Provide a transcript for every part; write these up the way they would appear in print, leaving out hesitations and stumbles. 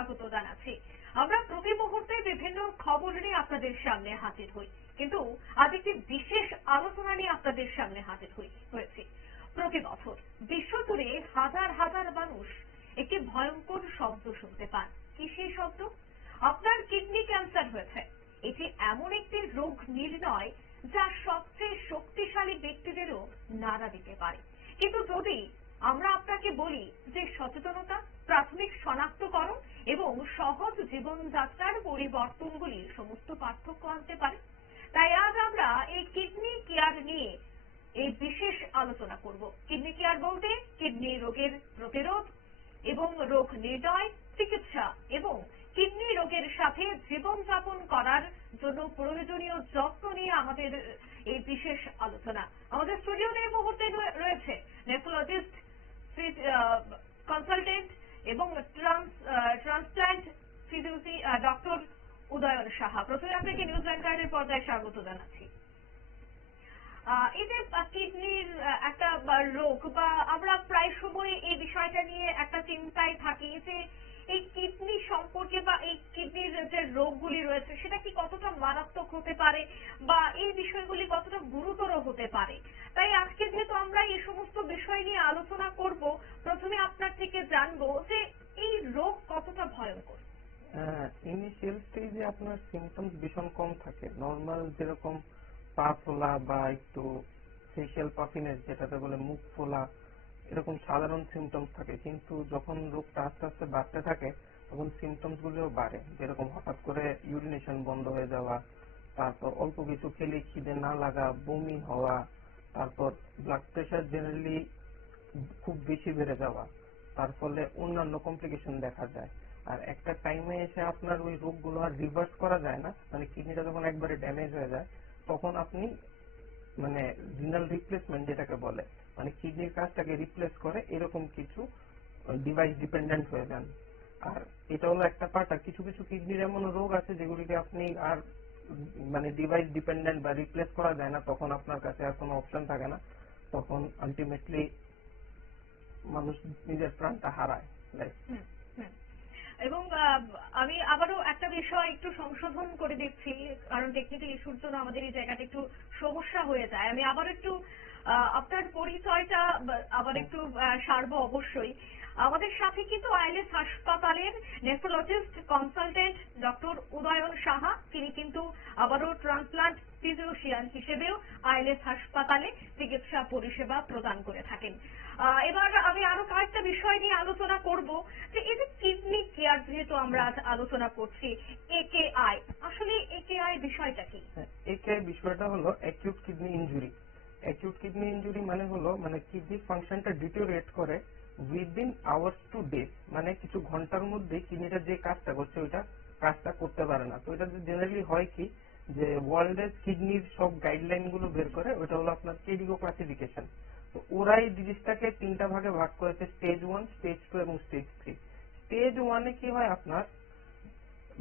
স্বাগত জানাচ্ছি। আমরা প্রতি মুহূর্তে বিভিন্ন খবর নিয়ে আপনাদের সামনে হাজির হই, কিন্তু আজ একটি বিশেষ আলোচনা নিয়ে আপনাদের সামনে হাজির হয়েছি। প্রতি বছর বিশ্বজুড়ে হাজার হাজার মানুষ একটি ভয়ঙ্কর শব্দ শুনতে পান। কি সেই শব্দ? আপনার কিডনি ক্যান্সার হয়েছে। এটি এমন একটি রোগ নির্ণয় যা সবচেয়ে শক্তিশালী ব্যক্তিদেরও নাড়া দিতে পারে। কিন্তু যদি আমরা আপনাকে বলি যে সচেতনতা, প্রাথমিক শনাক্তকরণ এবং সহজ জীবনযাত্রার পরিবর্তনগুলি সমস্ত পার্থক্য আনতে পারে, তাই আজ আমরা এই কিডনি কেয়ার নিয়ে এই বিশেষ আলোচনা করব। কিডনি কেয়ার বলতে কিডনি রোগের প্রতিরোধ এবং রোগ নির্ণয়, চিকিৎসা এবং কিডনি রোগের সাথে জীবনযাপন করার জন্য প্রয়োজনীয় যত্ন নিয়ে আমাদের এই বিশেষ আলোচনা। আমাদের স্টুডিওতে এই মুহূর্তে রয়েছে নেফ্রোলজিস্ট, কনসালটেন্ট এবং transplant physiology doctor Udayan Saha. প্রথমে আপনাকে নিউজ ভ্যানগার্ডের পর্দায় স্বাগত জানাচ্ছি। এই যে কিডনির একটা রোগ, বা আমরা প্রায় সময় এই বিষয়টা নিয়ে একটা চিন্তায় থাকি যে এই কিডনি সম্পর্কে বা এই কিডনির যে রোগগুলি রয়েছে সেটা কি কতটা মারাত্মক হতে পারে বা এই বিষয়গুলি কতটা গুরুতর হতে পারে। তাই আজকে যেহেতু আমরা এই সমস্ত বিষয় নিয়ে আলোচনা করব, প্রথমে আপনার থেকে জানবো যে এই রোগ কতটা ভয়ঙ্কর। ইনিশিয়াল স্টেজে আপনার সিমটমস ভীষণ কম থাকে। নর্মাল যেরকম পা ফোলা বা একটু ফেশিয়াল পাফিনেস, যেটাতে বলে মুখ ফোলা, এরকম সাধারণ সিমটমস থাকে। কিন্তু যখন রোগটা আস্তে আস্তে বাড়তে থাকে তখন সিমটমস গুলিও বাড়ে, যেরকম হঠাৎ করে ইউরিনেশন বন্ধ হয়ে যাওয়া, তারপর অল্প কিছু খেলে খিদে না লাগা, বমি হওয়া, তারপর ব্লাড প্রেশার জেনারেলি খুব বেশি বেড়ে যাওয়া, তার ফলে অন্যান্য কমপ্লিকেশন দেখা যায়। আর একটা টাইমে এসে আপনার ওই রোগগুলো আর রিভার্স করা যায় না, মানে কিডনিটা যখন একবারে ড্যামেজ হয়ে যায় তখন আপনি মানে রিনাল রিপ্লেসমেন্ট যেটাকে বলে, মানে কিডনির কাজটাকে রিপ্লেস করে, এরকম কিছু ডিভাইস ডিপেন্ডেন্ট হয়ে যান। আর এটা হলো একটা পার্ট। আর কিছু কিছু কিডনির এমন রোগ আছে যেগুলিকে আপনি আর মানে ডিভাইস ডিপেন্ডেন্ট বা রিপ্লেস করা যায় না, তখন আপনার কাছে আর কোনো অপশন থাকে না, তখন আলটিমেটলি মানুষ নিজের প্রাণটা হারায়। এবং আমি আবারও একটা বিষয় একটু সংশোধন করে দিচ্ছি, কারণ টেকনিক্যাল ইস্যুর জন্য আমাদের এই জায়গাটা একটু সমস্যা হয়ে যায়। আমি আবার একটু আপনার পরিচয়টা আবার একটু সারবো। অবশ্যই আমাদের সাথে কিন্তু আইএলএস হাসপাতালের nephrologist consultant doctor Udayan Saha, তিনি কিন্তু আবারও ট্রান্সপ্লান্ট ফিজিওশিয়ান হিসেবেও আইএলএস হাসপাতালে চিকিৎসা পরিষেবা প্রদান করে থাকেন। এবার আমি আরো কয়েকটা বিষয় নিয়ে আলোচনা করব, যে এই যে কিডনি কেয়ার যেহেতু আমরা আজ আলোচনা করছি, একেআই, আসলে একেআই বিষয়টা কি? একেআই বিষয়টা হলো acute kidney injury. Acute kidney injury মানে হলো মানে কিডনির ফাংশনটা ডিটোরিয়েট করে উইদিন আওয়ার্স টু ডেজ, মানে কিছু ঘন্টার মধ্যে কিডনিটা যে কাজটা করছে ওইটা কাজটা করতে পারে না। তো এটা জেনারেলি হয় কি, যে ওয়ার্ল্ডের কিডনির সব গাইডলাইন গুলো বের করে, ওইটা হলো আপনার কেডিও ক্লাসিফিকেশন। তো ওরা এই জিনিসটাকে তিনটা ভাগে ভাগ করেছে, স্টেজ 1, স্টেজ 2 এবং স্টেজ 3। স্টেজ 1-এ কি হয়, আপনার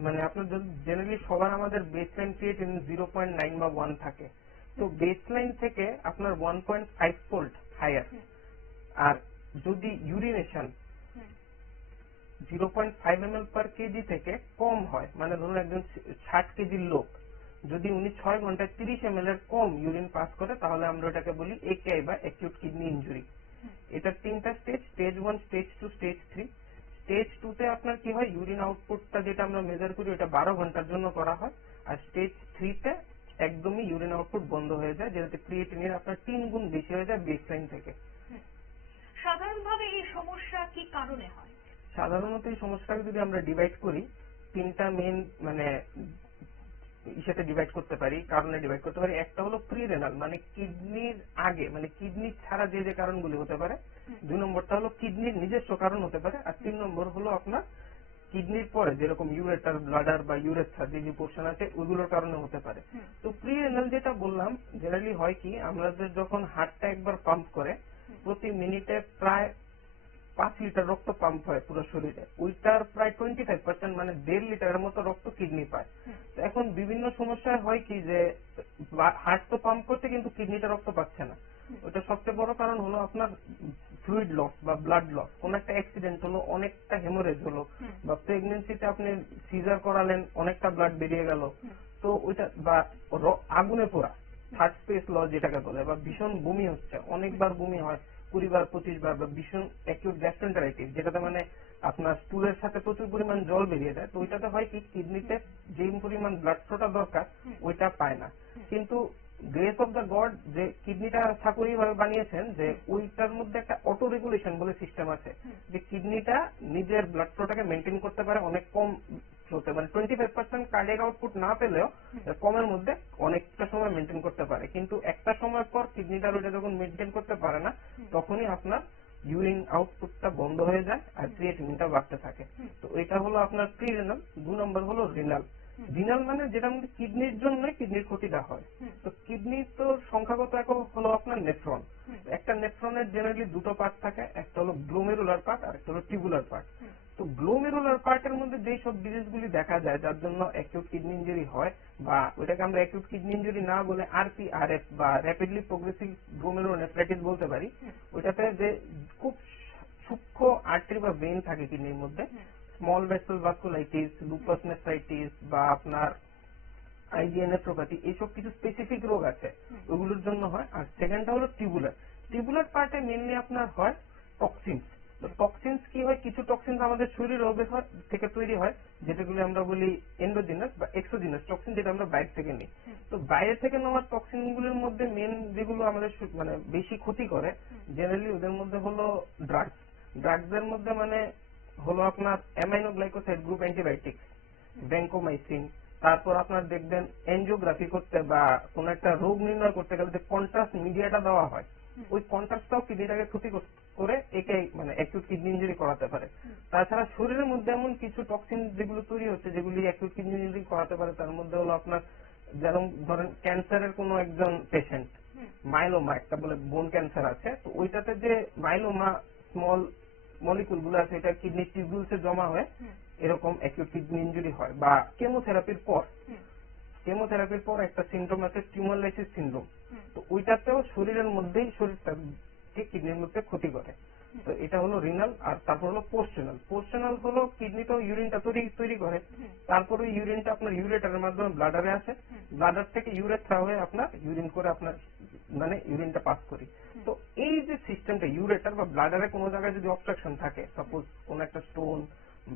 মানে আপনার জেনারেলি সবার আমাদের বেসলাইন ক্রিয়েটিনিন 0.9 বা 1 থাকে। তো বেসলাইন থেকে আপনার 1.5 ফোল্ড হায়ার। আর যদি ইউরিনেশন 0.5 ml per কেজি থেকে কম হয়, মানে ধরুন একজন 60 কেজির লোক যদি উনি 6 ঘন্টায় 30 ml এর কম ইউরিন পাস করে, তাহলে আমরা এটাকে বলি একেআই বা অ্যাকিউট কিডনি ইনজুরি। এটা তিনটা stage, stage 1, stage 2, stage 3। Stage 2 তে আপনার কি হয়, ইউরিন আউটপুটটা যেটা আমরা মেজার করি ওটা 12 ঘন্টার জন্য করা হয়। আর স্টেজ 3 তে একদমই ইউরিন আউটপুট বন্ধ হয়ে যায়, যেটাতে ক্রিয়েটিনিন আপনার 3 গুণ বেশি হয়ে যায় বেসলাইন থেকে। সাধারণভাবে এই সমস্যা কি কারণে হয়? সাধারণত এই সমস্যাটাকে যদি আমরা ডিভাইড করি, তিনটা মেইন মানে ইসাতে ডিভাইড করতে পারি, কারণে ডিভাইড করতে পারি। একটা হলো প্রিরেনাল, মানে কিডনির আগে, মানে কিডনি ছাড়া যে যে কারণগুলি হতে পারে। 2 নম্বরটা হলো কিডনির নিজস্ব কারণ হতে পারে। আর 3 নম্বর হলো আপনার কিডনির পরে যেরকম ইউরেটার, ব্লাডার বা ইউরেথ্রা যে পোর্শন আছে ওইগুলোর কারণে হতে পারে। তো প্রিরেনাল যেটা বললাম, জেনারেলি হয় কি, আমাদের যখন হার্টটা একবার পাম্প করে প্রতি মিনিটে প্রায় 5 লিটার রক্ত পাম্প হয় পুরো শরীরে, ওইটার প্রায় 25% মানে 1.5 লিটারের মতো রক্ত কিডনি পায়। তো এখন বিভিন্ন সমস্যায় হয় কি, যে হার্ট তো পাম্প করছে কিন্তু কিডনিটা রক্ত পাচ্ছে না। ওটা সবচেয়ে বড় কারণ হলো আপনার ফ্লুইড লস বা ব্লাড লস, কোন একটা অ্যাক্সিডেন্ট হলো, অনেকটা হেমোরেজ হলো, বা প্রেগনেন্সিতে আপনি সিজার করালেন, অনেকটা ব্লাড বেরিয়ে গেল, তো ওইটা, বা আগুনে পোড়া, থার্ড স্পেস লস যেটাকে বলে, বা ভীষণ বমি হচ্ছে, অনেকবার বমি হয়, 20 বার 25 বার, বা ভীষণ অ্যাকিউট গ্যাস্ট্রেন্টারাইটিস যেটাতে মানে আপনার স্টুলের সাথে প্রচুর পরিমাণ জল বেরিয়ে যায়, তো ওইটাতে হয় কি কিডনিতে যে পরিমাণ ব্লাড ফ্লোটা দরকার ওইটা পায় না। কিন্তু গ্রেস অফ দ্য গড যে কিডনিটা ঠাকুরই ভাবে বানিয়েছেন যে ওইটার মধ্যে একটা অটো রেগুলেশন বলে সিস্টেম আছে, যে কিডনিটা নিজের ব্লাড ফ্লোটাকে মেনটেন করতে পারে অনেক কম ফ্লোতে, মানে 25% কার্ডিয়াক আউটপুট না পেলেও কমের মধ্যে অনেকটা সময় মেনটেন করতে পারে। কিন্তু একটা সময় পর কিডনিটার ওইটা যখন মেনটেন করতে পারে না, তখনই আপনার ইউরিন আউটপুটটা বন্ধ হয়ে যায় আর ক্রিয়েটিনিনটা বাড়তে থাকে। তো এটা হলো আপনার প্রি রেনাল। 2 নম্বর হলো রিনাল। রিনাল মানে যেটা মধ্যে কিডনির জন্য কিডনির ক্ষতিটা হয়। তো কিডনি তো সংখ্যাগত একক হলো আপনার নেফ্রন। একটা নেফ্রনের জেনারেলি দুটো পার্ট থাকে, একটা হলো গ্লোমেরুলার পার্ট আর একটা হলো টিউবুলার পার্ট। তো গ্লোমেরুলার পার্টের মধ্যে যেই সব ডিজিজগুলি দেখা যায় যার জন্য অ্যাকিউট কিডনি ইনজুরি হয়, বা ওইটাকে আমরা অ্যাকিউট কিডনি ইনজুরি না বলে আরপিআরএফ বা র্যাপিডলি প্রোগ্রেসিভ গ্লোমেরুলোনেফ্রাইটিস বলতে পারি, ওইটাতে যে খুব সূক্ষ্ম আর্টারি বা ভেইন থাকে কিডনির মধ্যে, small vessel vasculitis, lupus nephritis বা আপনার আইজিএ নেফ্রোপ্যাথি, এইসব কিছু স্পেসিফিক রোগ আছে, ওগুলোর জন্য হয়। আর সেকেন্ডটা হলো টিউবুলার। টিউবুলার পার্টে মেনলি আপনার হয় টক্সিনস। তো টক্সিনস কি হয়, কিছু টক্সিনস আমাদের শরীরের থেকে তৈরি হয়, যেটাগুলো আমরা বলি এন্ডোজিনাস বা এক্সোজিনাস টক্সিন, যেটা আমরা বাইরে থেকে নিই। তো বাইরে থেকে নেওয়া টক্সিন গুলির মধ্যে মেন যেগুলো আমাদের মানে বেশি ক্ষতি করে জেনারেলি ওদের মধ্যে হলো ড্রাগস। ড্রাগসের মধ্যে মানে হলো আপনার amino glycoside group antibiotic, vancomycin. তারপর আপনার দেখবেন এনজিওগ্রাফি করতে বা কোন একটা রোগ নির্ণয় করতে গেলে যে কন্ট্রাস্ট মিডিয়াটা দেওয়া হয়, ওই কন্ট্রাস্টটাও কিডনিটাকে ক্ষতি করে একে মানে অ্যাকিউট কিডনি ইনজুরি করাতে পারে। তাছাড়া শরীরের মধ্যে এমন কিছু টক্সিন যেগুলো তৈরি হচ্ছে যেগুলি অ্যাকিউট কিডনি ইনজুরি করাতে পারে, তার মধ্যে হলো আপনার যেমন ধরেন ক্যান্সারের কোন একজন পেশেন্ট মাইলোমা, একটা বলে বোন ক্যান্সার আছে, তো ওইটাতে যে মাইলোমা স্মল মলিকুল গুলো আছে এটা কিডনি টিউবুলসে জমা হয়ে এরকম অ্যাকিউট কিডনি ইনজুরি হয়। বা কেমোথেরাপির পর একটা সিনড্রোম আছে টিউমারলাইসিস সিনড্রোম, তো ওইটাতেও শরীরের মধ্যেই শরীরটাকে কিডনির মধ্যে ক্ষতি করে। তো এটা হলো রিনাল। আর তারপর হলো পোস্ট রেনাল। পোস্ট রেনাল হলো কিডনি তো ইউরিনটা তৈরি করে, তারপরে ইউরিনটা আপনার ইউরেটারের মাধ্যমে ব্লাডারে আসে, ব্লাডার থেকে ইউরেথ্রা হয়ে আপনার ইউরিন করে আপনার মানে ইউরিনটা পাস করি। তো এই যে সিস্টেমটা ইউরেটার বা ব্লাডারে কোনো জায়গায় যদি অবস্ট্রাকশন থাকে, সাপোজ কোন একটা স্টোন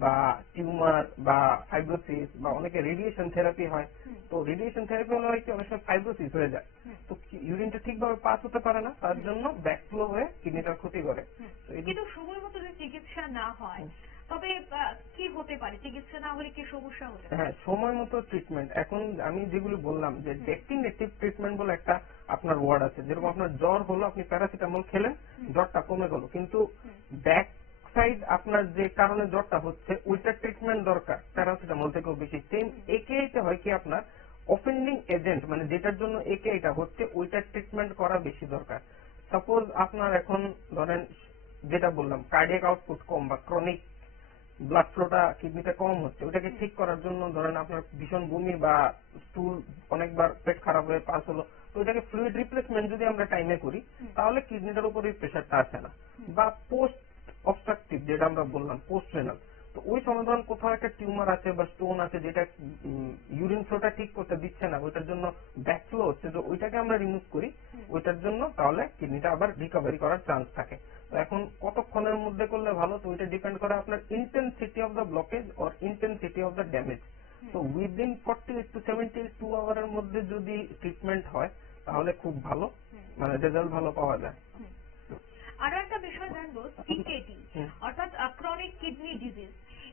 বা টিউমার বা ফাইব্রোসিস, বা অনেকে রেডিয়েশন থেরাপি হয়, তো রেডিয়েশন থেরাপি হলে হয় কি অনেক সময় ফাইব্রোসিস হয়ে যায়, তো ইউরিনটা ঠিকভাবে পাস হতে পারে না, তার জন্য ব্যাকফ্লো হয়ে কিডনিটার ক্ষতি করে। কিন্তু সময় মতো যদি চিকিৎসা না হয় তবে কি হতে পারে? চিকিৎসা না হলে কি সমস্যা হতে পারে? হ্যাঁ, সময় মতো ট্রিটমেন্ট। এখন আমি যেগুলো বললাম যে ডেফিনেটিভ ট্রিটমেন্ট বলে একটা আপনার ওয়ার্ড আছে, যেরকম আপনার জ্বর হলো আপনি প্যারাসিটামল খেলেন, জ্বরটা কমে গেল, কিন্তু ব্যাক সাইড আপনার যে কারণে জ্বরটা হচ্ছে ওইটার ট্রিটমেন্ট দরকার প্যারাসিটামল থেকেও বেশি। সেম একেআইতে হয় কি আপনার অফেন্ডিং এজেন্ট, মানে যেটার জন্য একেআইটা হচ্ছে ওইটার ট্রিটমেন্ট করা বেশি দরকার। সাপোজ আপনার এখন ধরেন যেটা বললাম কার্ডিয়াক আউটপুট কম বা ক্রনিক ব্লাড ফ্লোটা কিডনিতে কম হচ্ছে, ওটাকে ঠিক করার জন্য ধরেন আপনার ভীষণ বমি বা স্টুল অনেকবার পেট খারাপ হয়ে পাস হলো, তো ওটাকে ফ্লুইড রিপ্লেসমেন্ট যদি আমরা টাইমে করি তাহলে কিডনিটার উপরে প্রেশারটা আসে না। বা পোস্ট অবস্ট্রাকটিভ যেটা আমরা বললাম পোস্ট রেনাল, তো ওই সময় ধরুন কোথাও একটা টিউমার আছে বা স্টোন আছে যেটা ইউরিন ফ্লোটা ঠিক করতে দিচ্ছে না, ওইটার জন্য ব্যাকফ্লো হচ্ছে, তো ওইটাকে আমরা রিমুভ করি ওইটার জন্য, তাহলে কিডনিটা আবার রিকভারি করার চান্স থাকে। তো এখন কতক্ষণের মধ্যে করলে ভালো, তো ওইটা ডিপেন্ড করে আপনার intensity of the blockage or intensity of the damage. তো উইদিন 48 to 72 আওয়ারের মধ্যে যদি ট্রিটমেন্ট হয় তাহলে খুব ভালো, মানে রেজাল্ট ভালো পাওয়া যায়। আরো একটা বিষয় জানবো, সিকেডি অর্থাৎ ক্রনিক কিডনি ডিজিজ।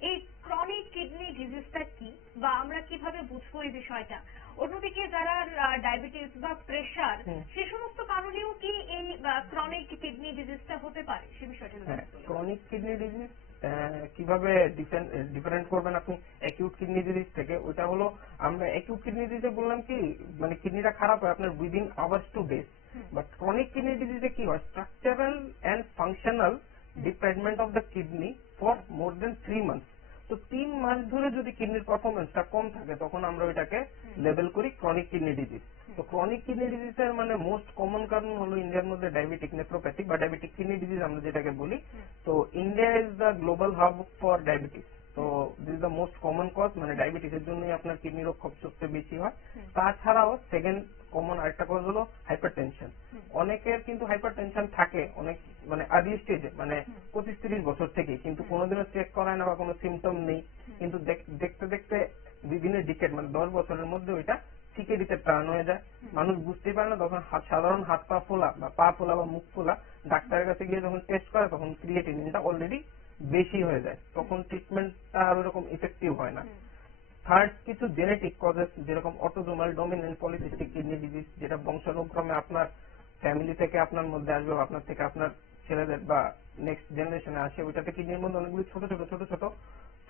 এই ক্রনিক কিডনি ডিজিজটা কি বা আমরা কিভাবে বুঝবো এই বিষয়টা? অন্যদিকে যারা ডায়াবেটিস বা প্রেসার সে সমস্ত কারণেও কি এই ক্রনিক কিডনি ডিজিজটা হতে পারে, সে বিষয়টা ক্রনিক কিডনি ডিজিজ কিভাবে ডিফারেন্ট করবেন আপনি অ্যাকিউট কিডনি ডিজিজ থেকে? ওটা হলো আমরা অ্যাকিউট কিডনি ডিজিজে বললাম কি মানে কিডনিটা খারাপ হয় আপনার within hours two days, but chronic kidney ডিজিজে কি হয় structural and functional derangement of the kidney for more than 3 months। তো 3 মাস ধরে যদি কিডনির পারফরমেন্সটা কম থাকে তখন আমরা ওইটাকে লেবেল করি ক্রনিক কিডনি ডিজিজ। তো ক্রনিক কিডনি ডিজিজের মানে মোস্ট কমন কারণ হলো ইন্ডিয়ার মধ্যে ডায়াবেটিক নেফ্রোপ্যাথি বা ডায়াবেটিক কিডনি ডিজিজ আমরা যেটাকে বলি। তো India is the global hub for diabetes. তো this is the most common cause, মানে ডায়াবেটিসের জন্যই আপনার কিডনি রোগ সবচেয়ে বেশি হয়। তাছাড়াও সেকেন্ড কমন আরেকটা কজ হলো হাইপারটেনশন। অনেকের কিন্তু হাইপারটেনশন থাকে অনেক মানে আর্লি স্টেজে, মানে 25-30 বছর থেকে, কিন্তু কোনোদিনও চেক করায় না বা কোনো সিমটম নেই, কিন্তু দেখতে দেখতে বিভিন্ন ডিকেড মানে 10 বছরের মধ্যে ওইটা সিকেডিতে টার্ন হয়ে যায়। মানুষ বুঝতেই পারে না, তখন সাধারণ হাত পা ফোলা বা পা ফোলা বা মুখ ফোলা, ডাক্তারের কাছে গিয়ে যখন টেস্ট করে তখন ক্রিয়েটিনিনটা অলরেডি বেশি হয়ে যায়, তখন ট্রিটমেন্টটা আর ওরকম ইফেক্টিভ হয় না। থার্ড কিছু জেনেটিক কজেস, যেরকম autosomal dominant polycystic kidney disease, যেটা বংশানুক্রমে আপনার ফ্যামিলি থেকে আপনার মধ্যে আসবে, আপনার থেকে আপনার ছেলেদের বা নেক্সট জেনারেশনে আসে, ওইটাতে কিডনির মধ্যে অনেকগুলো ছোট ছোট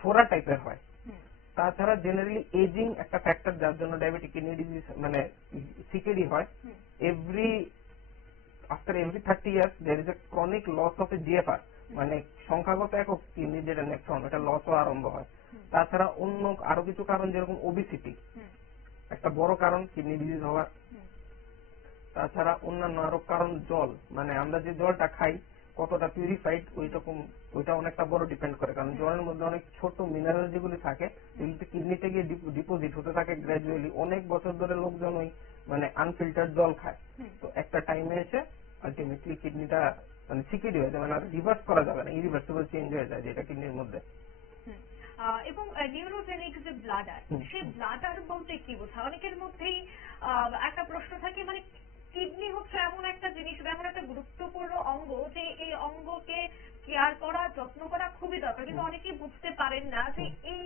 ফোরা টাইপের হয়। তাছাড়া জেনারেলি এজিং একটা ফ্যাক্টর যার জন্য ডায়াবেটিক কিডনি ডিজিজ মানে সিকেডি হয়। After every 30 years there is a chronic loss of a GFR, মানে সংখ্যাগত একক কিডনি যেটা নেফ্রন, এটা লস হওয়া আরম্ভ হয়। তাছাড়া অন্য আরো কিছু কারণ, যেরকম ওবিসিটি একটা বড় কারণ কিডনি ডিজিজ হওয়ার। তাছাড়া অন্যান্য আরো কারণ জল, মানে আমরা যে জলটা খাই কতটা পিউরিফাইড ওইটা অনেকটা বড় ডিপেন্ড করে, কারণ জলের মধ্যে অনেক ছোট মিনারেল যেগুলি থাকে সেগুলি কিডনিতে গিয়ে ডিপোজিট হতে থাকে গ্র্যাজুয়ালি। অনেক বছর ধরে লোকজন ওই মানে আনফিল্টার্ড জল খায়, তো একটা টাইমে এসে আলটিমেটলি কিডনিটা মানে সিকিডি হয়ে যায়, মানে রিভার্স করা যাবে না, ইরিভার্সিবল চেঞ্জ হয়ে যায় যেটা কিডনির মধ্যে। এবং নিউরোজেনিক যে ব্লাডার, সেই ব্লাডার বলতে কি বোঝায়? অনেকের মধ্যেই একটা প্রশ্ন থাকে, মানে কিডনি হচ্ছে এমন একটা জিনিস, এমন একটা গুরুত্বপূর্ণ অঙ্গ যে এই অঙ্গকে কেয়ার করা, যত্ন করা খুবই দরকার, কিন্তু অনেকেই বুঝতে পারেন না যে এই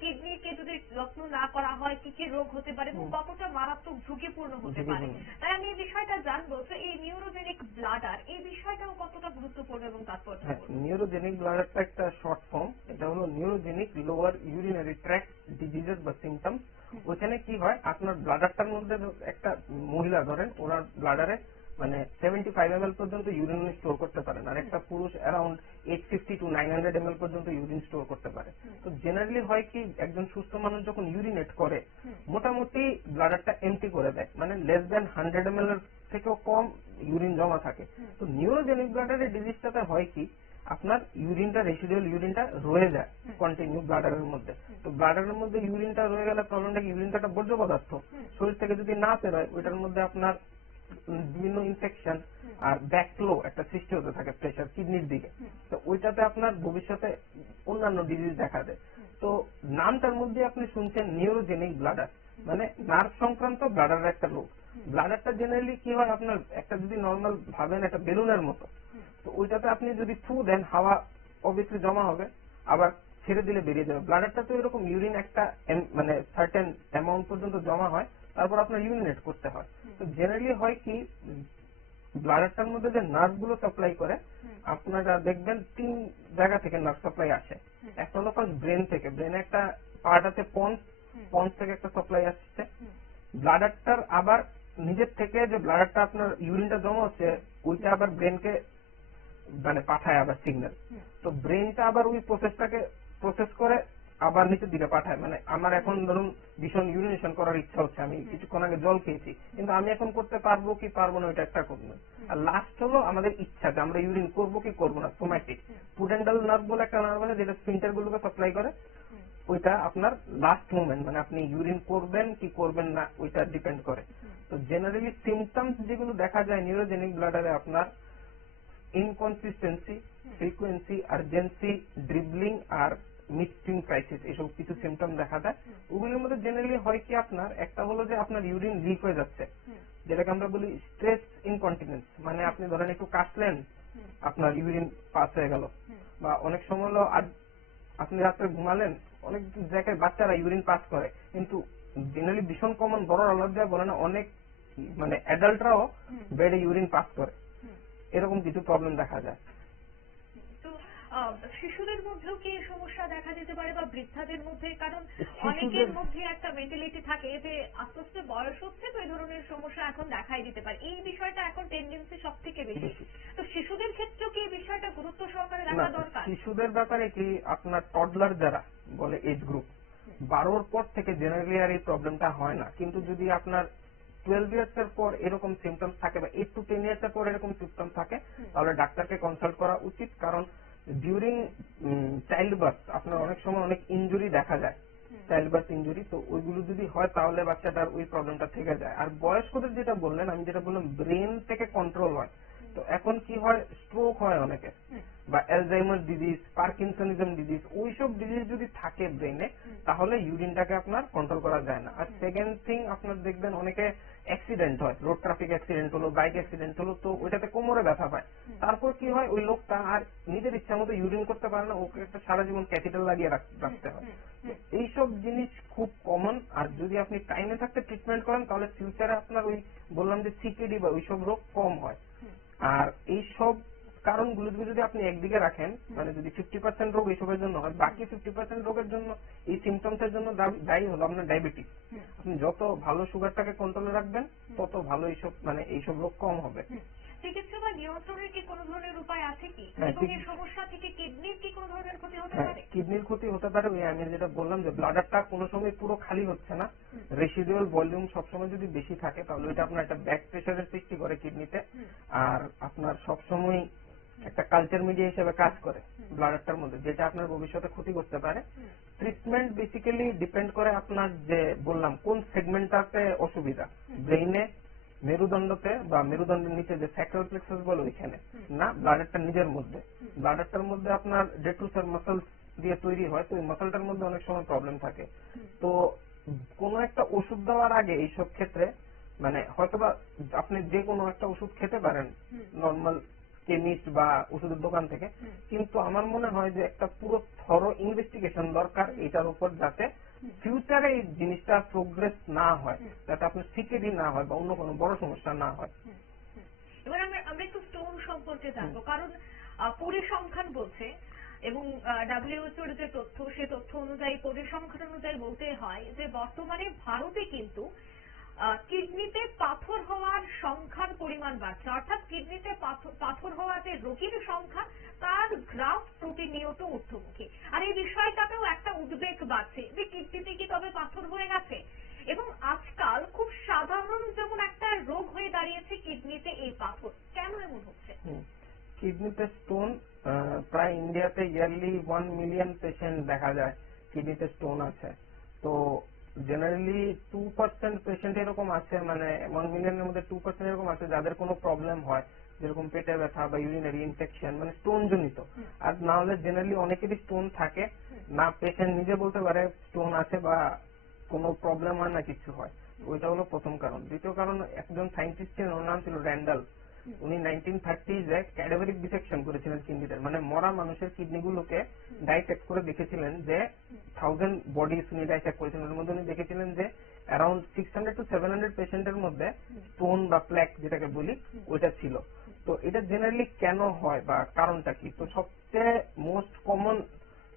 কিডনিকে যদি যত্ন না করা হয় কি কি রোগ হতে পারে এবং কতটা মারাত্মক ঝুঁকিপূর্ণ হতে পারে। তাই আমি এই বিষয়টা জানবো যে এই নিউরোজেনিক ব্লাডার, এই বিষয়টাও কতটা গুরুত্বপূর্ণ এবং তাৎপর্যপূর্ণ। নিউরোজেনিক ব্লাডারটা একটা শর্ট ফর্ম, এটা হলো neurogenic lower urinary tract diseases বা সিমটমস। ওখানে কি হয়, আপনার ব্লাডারটার মধ্যে একটা মহিলা ধরেন ওনার ব্লাডারে মানে 75 ml পর্যন্ত ইউরিন স্টোর করতে পারেন, আর একটা পুরুষ অ্যারাউন্ড 850 to 900 ml পর্যন্ত ইউরিন স্টোর করতে পারে। তো জেনারেলি হয় কি, একজন সুস্থ মানুষ যখন ইউরিনেট করে মোটামুটি ব্লাডারটা এমটি করে দেয়, মানে লেস দেন 100 ml এর থেকেও কম ইউরিন জমা থাকে। তো নিউরোজেনিক ব্লাডারের ডিজিজটাতে হয় কি, আপনার ইউরিনটা রেসিডুয়াল ইউরিনটা রয়ে যায় কন্টিনিউ ব্লাডারের মধ্যে। তো ব্লাডারের মধ্যে ইউরিনটা রয়ে গেলে প্রবলেমটা কি, ইউরিনটা একটা বর্জ্য পদার্থ, শরীর থেকে যদি না বেরোয় ওইটার মধ্যে আপনার বিভিন্ন ইনফেকশন আর ব্যাকফ্লো একটা সৃষ্টি হতে থাকে প্রেশার কিডনির দিকে। তো ওইটাতে আপনার ভবিষ্যতে অন্যান্য ডিজিজ দেখা দেয়। তো নামটার মধ্যে আপনি শুনছেন নিউরোজেনিক ব্লাডার, মানে নার্ভ সংক্রান্ত ব্লাডারের একটা রোগ। ব্লাডারটা জেনারেলি কি হয়, আপনার একটা যদি নর্মাল ভাবেন একটা বেলুনের মতো, তো ওইটাতে আপনি যদি ফু দেন হাওয়া অবভিয়াসলি জমা হবে, আবার ছেড়ে দিলে বেরিয়ে যাবে। ব্লাডারটা তো এরকম ইউরিন একটা মানে সার্টেন অ্যামাউন্ট পর্যন্ত জমা হয়, তারপর আপনার ইউরিনেট করতে হয়। তো জেনারেলি হয় কি, ব্লাডারটার মধ্যে যে নার্ভ গুলো সাপ্লাই করে আপনারা দেখবেন 3 জায়গা থেকে নার্ভ সাপ্লাই আসে। একটা হলো ফার্স্ট ব্রেন থেকে, ব্রেনে একটা পার্ট আছে পন্স থেকে একটা সাপ্লাই আসছে। ব্লাডারটার আবার নিজের থেকে যে ব্লাডারটা আপনার ইউরিনটা জমা হচ্ছে ওইটা আবার ব্রেনকে মানে পাঠায় আবার সিগন্যাল। তো ব্রেনটা আবার ওই প্রসেসটাকে প্রসেস করে আবার নিচের দিকে পাঠায়, মানে আমার এখন ধরুন ভীষণ ইউরিনেশন করার ইচ্ছা হচ্ছে, আমি কিছুক্ষণ আগে জল খেয়েছি, কিন্তু আমি এখন করতে পারবো কি পারবো না ওইটা একটা করবো। আর লাস্ট হলো আমাদের ইচ্ছা যে আমরা ইউরিন করবো কি করবো না, সোম্যাটিক পুডেন্টাল নার্ভ বলে একটা নার্ভ আছে যেটা স্ফিনক্টার গুলোকে সাপ্লাই করে, ওইটা আপনার লাস্ট মোমেন্ট মানে আপনি ইউরিন করবেন কি করবেন না ওইটা ডিপেন্ড করে। তো জেনারেলি সিমটমস যেগুলো দেখা যায় নিউরোজেনিক ব্লাডারে, আপনার ইনকনসিস্টেন্সি, ফ্রিকোয়েন্সি, আর্জেন্সি, ড্রিবলিং আর মিডস্ট্রিম ক্রাইসিস, এসব কিছু সিমটম দেখা যায়। ওগুলোর মধ্যে জেনারেলি হয় কি, আপনার একটা হলো যে আপনার ইউরিন লিক হয়ে যাচ্ছে, যেটাকে আমরা বলি স্ট্রেস ইনকন্টিনেন্স, মানে আপনি ধরেন একটু কাশলেন আপনার ইউরিন পাস হয়ে গেল, বা অনেক সময় হলো আপনি রাত্রে ঘুমালেন, অনেক জায়গায় বাচ্চারা ইউরিন পাস করে, কিন্তু জেনারেলি ভীষণ কমন, বড় আলাদা বলে না, অনেক মানে অ্যাডাল্টরাও বেডে ইউরিন পাস করে, এরকম কিছু প্রবলেম দেখা যায়। তো শিশুদের মধ্যেও কি এই সমস্যা দেখা দিতে পারে বা বৃদ্ধাদের মধ্যে? কারণ শিশুদের অনেকের মধ্যে একটা মেন্টালিটি থাকে যে আস্তে আস্তে বয়স হচ্ছে তো এই ধরনের সমস্যা এখন দেখাই দিতে পারে, এই বিষয়টা এখন টেন্ডেন্সি সব থেকে বেশি। বেশি। তো শিশুদের ক্ষেত্রেও কি এই বিষয়টা গুরুত্ব সহকারে না, দেখা দরকার? শিশুদের ব্যাপারে কি আপনার টডলার যারা বলে এজ গ্রুপ 12 পর থেকে জেনারেলি আর এই প্রবলেমটা হয় না, কিন্তু যদি আপনার 12 ইয়ার্স এর পর এরকম সিমটমস থাকে বা 8 to 10 ইয়ার্স এর পর এরকম সিমটম থাকে, তাহলে ডাক্তারকে কনসাল্ট করা উচিত। কারণ ডিউরিং চাইল্ড বার্থ আপনার অনেক সময় অনেক ইনজুরি দেখা যায়, চাইল্ড বার্থ ইনজুরি, তো ওইগুলো যদি হয় তাহলে বাচ্চাটার ওই প্রবলেমটা থেকে যায়। আর বয়স্কদের যেটা বললেন, আমি যেটা বললাম ব্রেন থেকে কন্ট্রোল হয়, তো এখন কি হয়, স্ট্রোক হয় অনেকে, বা অ্যালজাইমার ডিজিজ, পার্কিনসনিজম ডিজিজ, ওইসব ডিজিজ যদি থাকে ব্রেনে, তাহলে ইউরিনটাকে আপনার কন্ট্রোল করা যায় না। আর সেকেন্ড থিং, আপনার দেখবেন অনেকে অ্যাক্সিডেন্ট হয়, রোড ট্রাফিক অ্যাক্সিডেন্ট হলো, বাইক অ্যাক্সিডেন্ট হলো, তো ওইটাতে কোমরে ব্যথা পায়। তারপর কি হয়, ওই লোকটা আর নিজের ইচ্ছা মতো ইউরিন করতে পারে না, ওকে একটা সারা জীবন ক্যাথেটার লাগিয়ে রাখতে হয়। এইসব জিনিস খুব কমন। আর যদি আপনি টাইমে থাকতে ট্রিটমেন্ট করেন, তাহলে ফিউচারে আপনার ওই বললাম যে সিকেডি বা ওইসব রোগ কম হয়। আর এইসব কারণগুলো যদি আপনি একদিকে রাখেন, মানে যদি 50% রোগ এইসবের জন্য হয়, বাকি 50% রোগের জন্য, এই সিমটমস এর জন্য দায়ী হলো আপনার ডায়াবেটিস। আপনি যত ভালো সুগারটাকে কন্ট্রোলে রাখবেন, তত ভালো এইসব এইসব রোগ কম হবে। চিকিৎসা বা নিয়ন্ত্রণের কি কোনো ধরনের উপায় আছে কি? হ্যাঁ, এবং এই সমস্যা থেকে কিডনির কি কোনো ধরনের ক্ষতি হতে পারে? কিডনির ক্ষতি হতে পারে। ওই আমি যেটা বললাম যে ব্লাডারটা কোনো সময় পুরো খালি হচ্ছে না, রেসিডুয়াল ভলিউম সবসময় যদি বেশি থাকে, তাহলে ওইটা আপনার একটা ব্যাক প্রেশারের সৃষ্টি করে কিডনিতে। আর আপনার সবসময় একটা কালচার মিডিয়া হিসেবে কাজ করে ব্লাডারটার মধ্যে, যেটা আপনার ভবিষ্যতে ক্ষতি করতে পারে। ট্রিটমেন্ট বেসিক্যালি ডিপেন্ড করে আপনার যে বললাম কোন সেগমেন্টটাতে অসুবিধা, ব্রেইনে, মেরুদণ্ডতে বা মেরুদণ্ডের নিচে যে স্যাক্রাল প্লেক্সাস বলে ওইখানে, না ব্লাডারটা নিজের মধ্যে। ব্লাডারটার মধ্যে আপনার ডেট্রুসার মাসলস দিয়ে তৈরি হয়, তো ওই মাসলটার মধ্যে অনেক সময় প্রবলেম থাকে। তো কোনো একটা ওষুধ দেওয়ার আগে এইসব ক্ষেত্রে হয়তোবা আপনি যে কোনো একটা ওষুধ খেতে পারেন নর্মাল কেমিস্ট বা ওষুধের দোকান থেকে, কিন্তু আমার মনে হয় যে একটা পুরো থরো ইনভেস্টিগেশন দরকার এটার উপর, যাতে ফিউচারে এই জিনিসটা প্রোগ্রেস না হয়, যাতে আপনার সিকেডি না হয় বা অন্য কোনো বড় সমস্যা না হয়। এবার আমরা একটু স্টোন সম্পর্কে জানবো, কারণ পরিসংখ্যান বলছে এবং WHO এর যে তথ্য, সে তথ্য অনুযায়ী, পরিসংখ্যান অনুযায়ী বলতে হয় যে বর্তমানে ভারতে কিন্তু কিডনিতে পাথর হওয়ার সংখ্যার পরিমাণ বাড়ছে, অর্থাৎ কিডনিতে পাথর হওয়া যে রোগীর সংখ্যা, তার গ্রাফ প্রতিনিয়ত ঊর্ধ্বমুখী। আর এই বিষয়টাতেও একটা উদ্বেগ বাড়ছে যে কিডনিতে কি তবে পাথর হয়ে গেছে। এবং আজকাল খুব সাধারণ যেমন একটা রোগ হয়ে দাঁড়িয়েছে কিডনিতে এই পাথর, কেন এমন হচ্ছে? কিডনিতে স্টোন প্রায় ইন্ডিয়াতে ইয়ারলি 1 মিলিয়ন পেশেন্ট দেখা যায় কিডনিতে স্টোন আছে। তো জেনারেলি 2% পেশেন্ট এরকম আছে, 1 মিলিয়নের মধ্যে 2% এরকম আছে যাদের কোনো প্রবলেম হয়, যেরকম পেটে ব্যথা বা ইউরিনারি ইনফেকশন, স্টোন জনিত। আর না হলে জেনারেলি অনেকেরই স্টোন থাকে না, পেশেন্ট নিজে বলতে পারে স্টোন আছে বা কোনো প্রবলেম হয় না, কিছু হয়। ওইটা হলো প্রথম কারণ। দ্বিতীয় কারণ, একজন সায়েন্টিস্ট ছিলেন, ওর নাম ছিল র্যান্ডাল। উনি 1930-এ ক্যাডাভারিক ডিসেকশন করেছিলেন কিডনিতে, মরা মানুষের কিডনিগুলোকে ডাইসেক্ট করে দেখেছিলেন যে 1000 বডিজ উনি ডাইসেক্ট করেছিলেন, এর মধ্যে উনি দেখেছিলেন যে অ্যারাউন্ড 600 to 700 পেশেন্টের মধ্যে স্টোন বা প্ল্যাক যেটাকে বলি ওইটা ছিল। তো এটা জেনারেলি কেন হয় বা কারণটা কি? তো সবচেয়ে মোস্ট কমন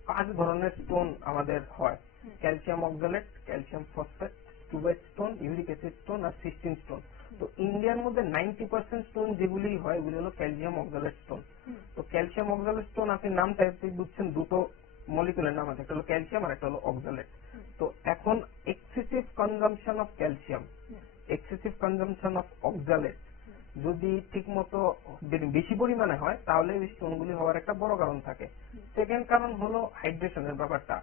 5 ধরনের স্টোন আমাদের হয়: calcium oxalate, calcium phosphate, struvite stone, uric acid stone আর সিস্টিন স্টোন। তো ইন্ডিয়ার মধ্যে 90% স্টোন যেগুলি হয় ওগুলি হলো ক্যালসিয়াম অক্সালেট স্টোন। তো ক্যালসিয়াম অক্সালেট স্টোন আপনি নাম চাইতে বুঝছেন, দুটো মলিকুলের নাম আছে, একটা হলো ক্যালসিয়াম আর একটা হলো অক্সালেট। তো এখন excessive consumption of calcium, excessive consumption of oxalate যদি ঠিক মতো বেশি পরিমাণে হয়, তাহলে এই স্টোনগুলি হওয়ার একটা বড় কারণ থাকে। সেকেন্ড কারণ হলো হাইড্রেশনের ব্যাপারটা।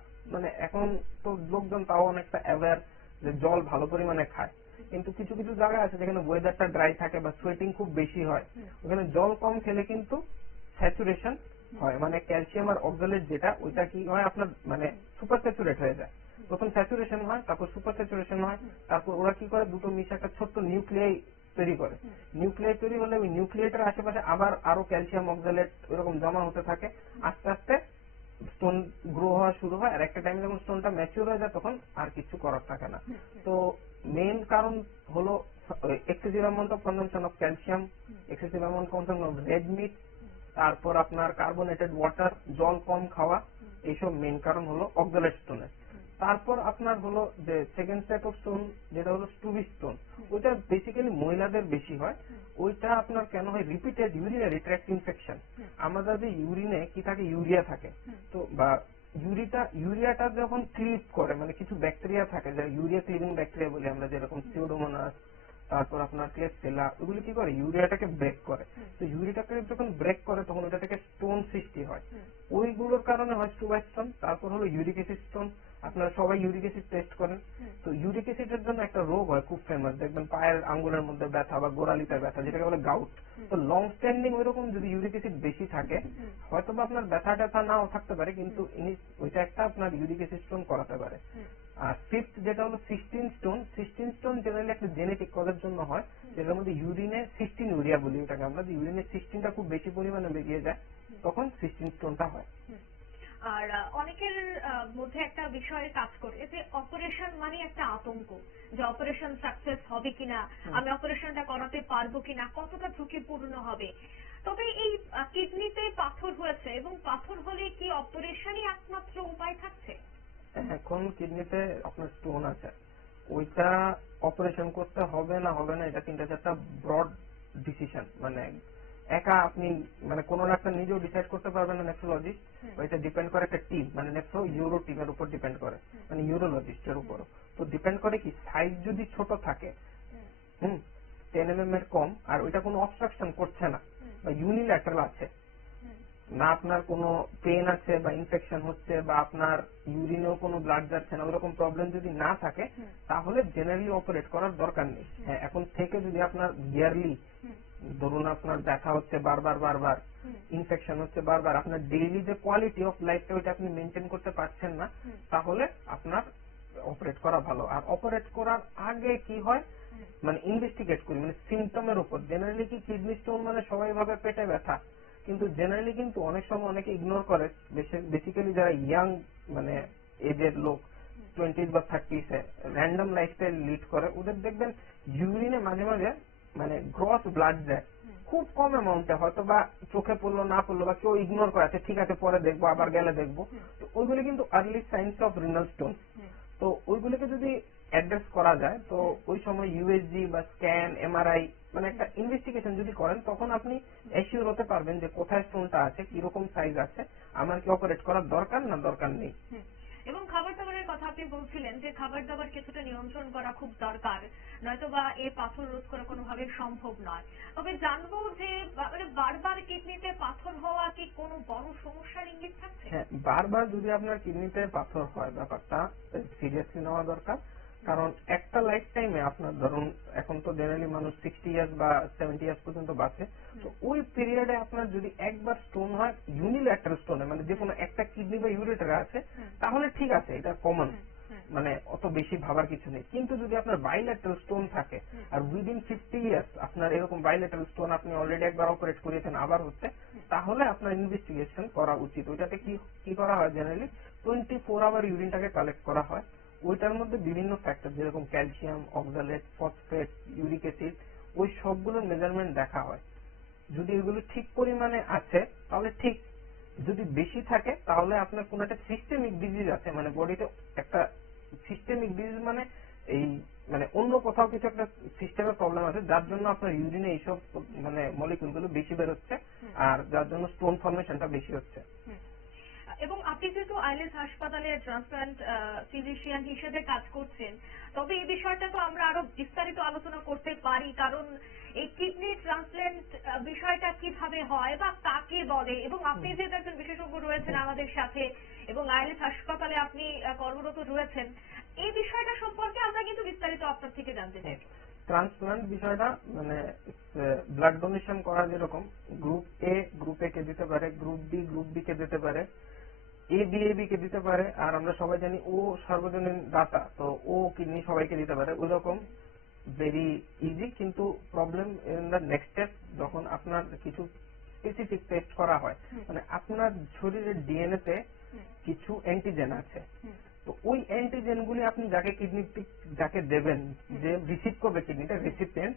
এখন তো লোকজন তাও অনেকটা অ্যাওয়্যার যে জল ভালো পরিমাণে খায়, কিন্তু কিছু কিছু জায়গা আছে যেখানে ওয়েদারটা ড্রাই থাকে বা সোয়েটিং খুব বেশি হয়, ওখানে জল কম খেলে কিন্তু স্যাচুরেশন হয়, ক্যালসিয়াম আর অক্সালেট যেটা, ওইটা কি হয় আপনার সুপার স্যাচুরেট হয়ে যায়। প্রথম স্যাচুরেশন হয়, তারপর সুপার স্যাচুরেশন হয়, তারপর ওরা কি করে, দুটো মিশে একটা ছোট্ট নিউক্লিয়াই তৈরি করে। নিউক্লিয়াই তৈরি হলে ওই নিউক্লিয়াটার আশেপাশে আবার আরো ক্যালসিয়াম অক্সালেট এরকম জমা হতে থাকে, আস্তে আস্তে স্টোন গ্রো হওয়া শুরু হয়। আর একটা টাইমে যখন স্টোনটা ম্যাচিউর হয়ে যায়, তখন আর কিছু করার থাকে না। তো মেইন কারণ হলো excessive amount of consumption of calcium, excessive amount consumption of red meat, তারপর আপনার কার্বনেটেড ওয়াটার, জল কম খাওয়া, এইসব মেইন কারণ হলো অক্সালেট স্টোনের। তারপর আপনার হলো যে সেকেন্ড সেট অফ স্টোন যেটা হলো স্টুবি স্টোন, ওইটা বেসিক্যালি মহিলাদের বেশি হয়। ওইটা আপনার কেন হয়, রিপিটেড ইউরিনারি ট্র্যাক্ট ইনফেকশন। আমাদের যে ইউরিনে কি থাকে, ইউরিয়া থাকে, তো বা ইউরিয়াটা যখন ক্লিভ করে, মানে কিছু ব্যাকটেরিয়া থাকে যা ইউরিয়া ক্লিভিং ব্যাকটেরিয়া বলি আমরা, যেরকম সিউডোমোনাস, তারপর আপনার ক্লেপসেলা, ওগুলো কি করে, ইউরিয়াটাকে ব্রেক করে। তো ইউরিয়াটাকে যখন ব্রেক করে তখন ওটা থেকে স্টোন সৃষ্টি হয়, ওইগুলোর কারণে হয় স্টুবাই স্টোন। তারপর হলো ইউরিক অ্যাসিড স্টোন, আপনারা সবাই ইউরিক অ্যাসিড টেস্ট করেন। তো ইউরিক অ্যাসিডের জন্য একটা রোগ হয় খুব ফেমাস, দেখবেন পায়ের আঙ্গুলের মধ্যে ব্যথা বা গোড়ালিতে ব্যথা, যেটাকে বলে গাউট। তো লং স্ট্যান্ডিং ওইরকম যদি ইউরিক অ্যাসিড বেশি থাকে, হয়তো বা আপনার ব্যথা ট্যাথা নাও থাকতে পারে, কিন্তু ওইটা একটা আপনার ইউরিক অ্যাসিড স্টোন করাতে পারে। আর ফিফথ যেটা হলো cystine stone. Cystine stone generally একটা জেনেটিক কজের জন্য হয়, যেটার মধ্যে ইউরিনে সিস্টিন ইউরিয়া বলি ওটাকে আমরা, ইউরিনে সিস্টিনটা খুব বেশি পরিমাণে বেরিয়ে যায়, তখন সিস্টিন স্টোনটা হয়। আর অনেকের মধ্যে একটা বিষয় কাজ করে যে অপারেশন মানে একটা আতঙ্ক, যে অপারেশন সাকসেস হবে কিনা, আমি অপারেশনটা করাতে পারবো কিনা, কতটা ঝুঁকিপূর্ণ হবে। তবে এই কিডনিতে পাথর হয়েছে এবং পাথর হলে কি অপারেশনই একমাত্র উপায় থাকছে? এখন কিডনিতে আপনার স্টোন আছে, ওইটা অপারেশন করতে হবে না হবে না, এটা কিন্তু একটা ব্রড ডিসিশন। মানে একা আপনি, মানে কোন ডাক্তার নিজেও ডিসাইড করতে পারবেন না, নেফ্রোলজিস্ট। ওইটা ডিপেন্ড করে একটা টিম, মানে নেফ্রো ইউরো টিমের উপর ডিপেন্ড করে, মানে ইউরোলজিস্টের উপর। তো ডিপেন্ড করে কি, সাইজ যদি ছোট থাকে, 10 mm এর কম, আর ওইটা কোনো অবস্ট্রাকশন করছে না বা ইউনিল্যাটারাল আছে না, আপনার কোনো পেন আছে বা ইনফেকশন হচ্ছে বা আপনার ইউরিনেও কোনো ব্লাড যাচ্ছে না, ওরকম প্রবলেম যদি না থাকে, তাহলে জেনারেলি অপারেট করার দরকার নেই। হ্যাঁ, এখন থেকে যদি আপনার ইয়ারলি, ধরুন আপনার ব্যথা হচ্ছে বারবার বারবার, ইনফেকশন হচ্ছে বারবার, আপনার ডেইলি যে কোয়ালিটি অফ লাইফটা ওইটা আপনি মেনটেন করতে পারছেন না, তাহলে আপনার অপারেট করা ভালো। আর অপারেট করার আগে কি হয়, মানে ইনভেস্টিগেট করি, মানে সিমটমের উপর। জেনারেলি কি কিডনি স্টোন মানে সবাই ভাবে পেটে ব্যথা, কিন্তু জেনারেলি কিন্তু অনেক সময় অনেকে ইগনোর করে, বেসিক্যালি যারা ইয়াং মানে এজের লোক, 20s বা 30s এ র্যান্ডম লাইফস্টাইল লিড করে, ওদের দেখবেন ইউরিনে মাঝে মাঝে মানে গ্রস ব্লাড যায়, খুব কম অ্যামাউন্টে, হয়তো বা চোখে পড়লো না পড়লো বা কেউ ইগনোর করে, আছে ঠিক আছে পরে দেখবো, আবার গেলে দেখবো। তো ওইগুলো কিন্তু early signs of renal stone. তো ওইগুলোকে যদি অ্যাড্রেস করা যায়, তো ওই সময় ইউএসজি বা স্ক্যান, এমআরআই, মানে একটা ইনভেস্টিগেশন যদি করেন, তখন আপনি এশিওর হতে পারবেন যে কোথায় স্টোনটা আছে, কিরকম সাইজ আছে, আমার কি অপারেট করার দরকার না দরকার নেই। এবং খাবার দাবারের কথা আপনি বলছিলেন যে খাবার দাবার কিছুটা নিয়ন্ত্রণ করা খুব দরকার, নয়তো বা এই পাথর রোধ করা কোনোভাবে সম্ভব নয়। তবে জানবো যে মানে বারবার কিডনিতে পাথর হওয়া কি কোনো বড় সমস্যার ইঙ্গিত থাকছে? হ্যাঁ, বারবার যদি আপনার কিডনিতে পাথর হয়, ব্যাপারটা সিরিয়াসলি নেওয়া দরকার। কারণ একটা লাইফ টাইমে আপনার, ধরুন এখন তো জেনারেলি মানুষ 60 ইয়ার্স বা 70 ইয়ার্স পর্যন্ত বাঁচে, তো ওই পিরিয়ডে আপনার যদি একবার স্টোন হয়, ইউনিল্যাটারাল স্টোনে, মানে যে কোনো একটা কিডনি বা ইউরেটারে আছে, তাহলে ঠিক আছে, এটা কমন, মানে অত বেশি ভাবার কিছু নেই। কিন্তু যদি আপনার বাইল্যাটারাল স্টোন থাকে আর উইদিন 50 ইয়ার্স আপনার এরকম বাইল্যাটারাল স্টোন, আপনি অলরেডি একবার অপারেট করিয়েছেন আবার হচ্ছে, তাহলে আপনার ইনভেস্টিগেশন করা উচিত। ওইটাতে কি করা হয়, জেনারেলি 24 আওয়ার ইউরিনটাকে কালেক্ট করা হয়। ওইটার মধ্যে বিভিন্ন ফ্যাক্টর, যেরকম calcium, oxalate, phosphate, uric acid, ওই সবগুলোর মেজারমেন্ট দেখা হয়। যদি এগুলো ঠিক পরিমাণে আছে তাহলে ঠিক, যদি বেশি থাকে তাহলে আপনার কোন একটা সিস্টেমিক ডিজিজ আছে, মানে বডিতে একটা সিস্টেমিক ডিজিজ, মানে এই মানে অন্য কোথাও কিছু একটা সিস্টেমের প্রবলেম আছে, যার জন্য আপনার ইউরিনে এইসব মানে মলিকুলগুলো বেশি বের হচ্ছে, আর যার জন্য স্টোন ফর্মেশনটা বেশি হচ্ছে। এবং আপনি যেহেতু আইলেস হাসপাতালে ট্রান্সপ্লান্ট ফিজিশিয়ান হিসেবে কাজ করছেন, তবে এই বিষয়টা তো আমরা আরো বিস্তারিত আলোচনা করতে পারি, কারণ এই কিডনি ট্রান্সপ্লান্ট বিষয়টা কিভাবে হয় বা কাকে বলে, এবং আপনি যেহেতু একজন বিশেষজ্ঞ রয়েছেন আমাদের সাথে এবং আইলেস হাসপাতালে আপনি কর্মরত রয়েছেন, এই বিষয়টা সম্পর্কে আমরা কিন্তু বিস্তারিত আপনার থেকে জানতে চাই। ট্রান্সপ্লান্ট বিষয়টা মানে ব্লাড ডোনেশন করা, যেরকম গ্রুপ এ কে দিতে পারে, গ্রুপ বি কে দিতে পারে, এবি কে দিতে পারে, আর আমরা সবাই জানি ও সার্বজনীন দাতা, তো ও কিডনি সবাইকে দিতে পারে। ওইরকম ভেরি ইজি, কিন্তু problem in the next step, যখন আপনার কিছু স্পেসিফিক টেস্ট করা হয়, মানে আপনার শরীরের ডিএনএ তে কিছু অ্যান্টিজেন আছে, তো ওই অ্যান্টিজেনগুলি আপনি যাকে দেবেন, যে রিসিভ করবে কিডনিটা, রেসিপিয়েন্ট,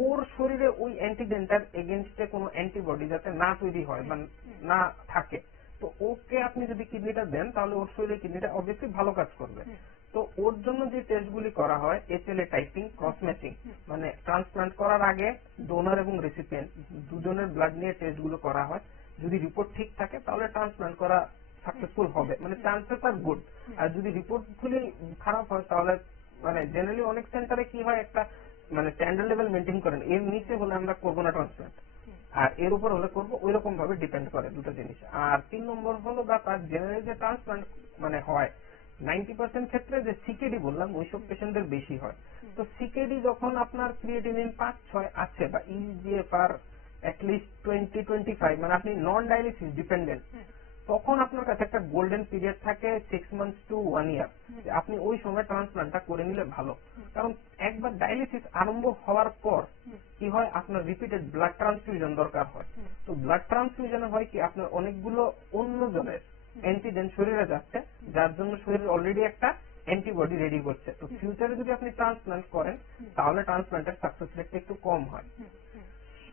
ওর শরীরে ওই অ্যান্টিজেনটার এগেইনস্টে কোনো অ্যান্টিবডি যাতে না তৈরি হয় বা না থাকে, তো ওকে আপনি যদি কিডনিটা দেন তাহলে ওর শরীরে কিডনিটা অবভিয়াসলি ভালো কাজ করবে। তো ওর জন্য যে টেস্টগুলি করা হয়, HLA টাইপিং, ক্রস ম্যাচিং, মানে ট্রান্সপ্লান্ট করার আগে ডোনার এবং রেসিপিয়েন্ট দুজনের ব্লাড নিয়ে টেস্টগুলো করা হয়। যদি রিপোর্ট ঠিক থাকে তাহলে ট্রান্সপ্লান্ট করা সাকসেসফুল হবে, মানে চান্সেস আর গুড। আর যদি রিপোর্ট গুলি খারাপ হয় তাহলে মানে জেনারেলি অনেক সেন্টারে কি হয়, একটা মানে স্ট্যান্ডার্ড লেভেল মেনটেন করেন, এর নিচে হলে আমরা করবো না ট্রান্সপ্লান্ট, আর এর উপর হলে করবো, ওই রকম ভাবে ডিপেন্ড করে দুটো জিনিস। আর 3 নম্বর হলো ব্যাপার, জেনারেলি যে ট্রান্সপ্লান্ট মানে হয় 90% ক্ষেত্রে যে সিকেডি বললাম ওইসব পেশেন্টদের বেশি হয়। তো সিকেডি যখন আপনার ক্রিয়েটিনিন 5-6 আছে বা ইজিএফআর অ্যাটলিস্ট 20-25, মানে আপনি নন ডায়ালিসিস ডিপেন্ডেন্ট, তখন আপনার কাছে একটা গোল্ডেন পিরিয়ড থাকে 6 মান্থস টু 1 ইয়ার, আপনি ওই সময় ট্রান্সপ্লান্টটা করে নিলে ভালো। কারণ একবার ডায়ালিসিস আরম্ভ হওয়ার পর কি হয়, আপনার রিপিটেড ব্লাড ট্রান্সফিউশন দরকার হয়। তো ব্লাড ট্রান্সফিউশনে হয় কি, আপনার অনেকগুলো অন্য জনের অ্যান্টিজেন শরীরে যাচ্ছে, যার জন্য শরীরে অলরেডি একটা অ্যান্টিবডি রেডি করছে। তো ফিউচারে যদি আপনি ট্রান্সপ্লান্ট করেন তাহলে ট্রান্সপ্লান্টের সাকসেস রেটটা একটু কম হয়।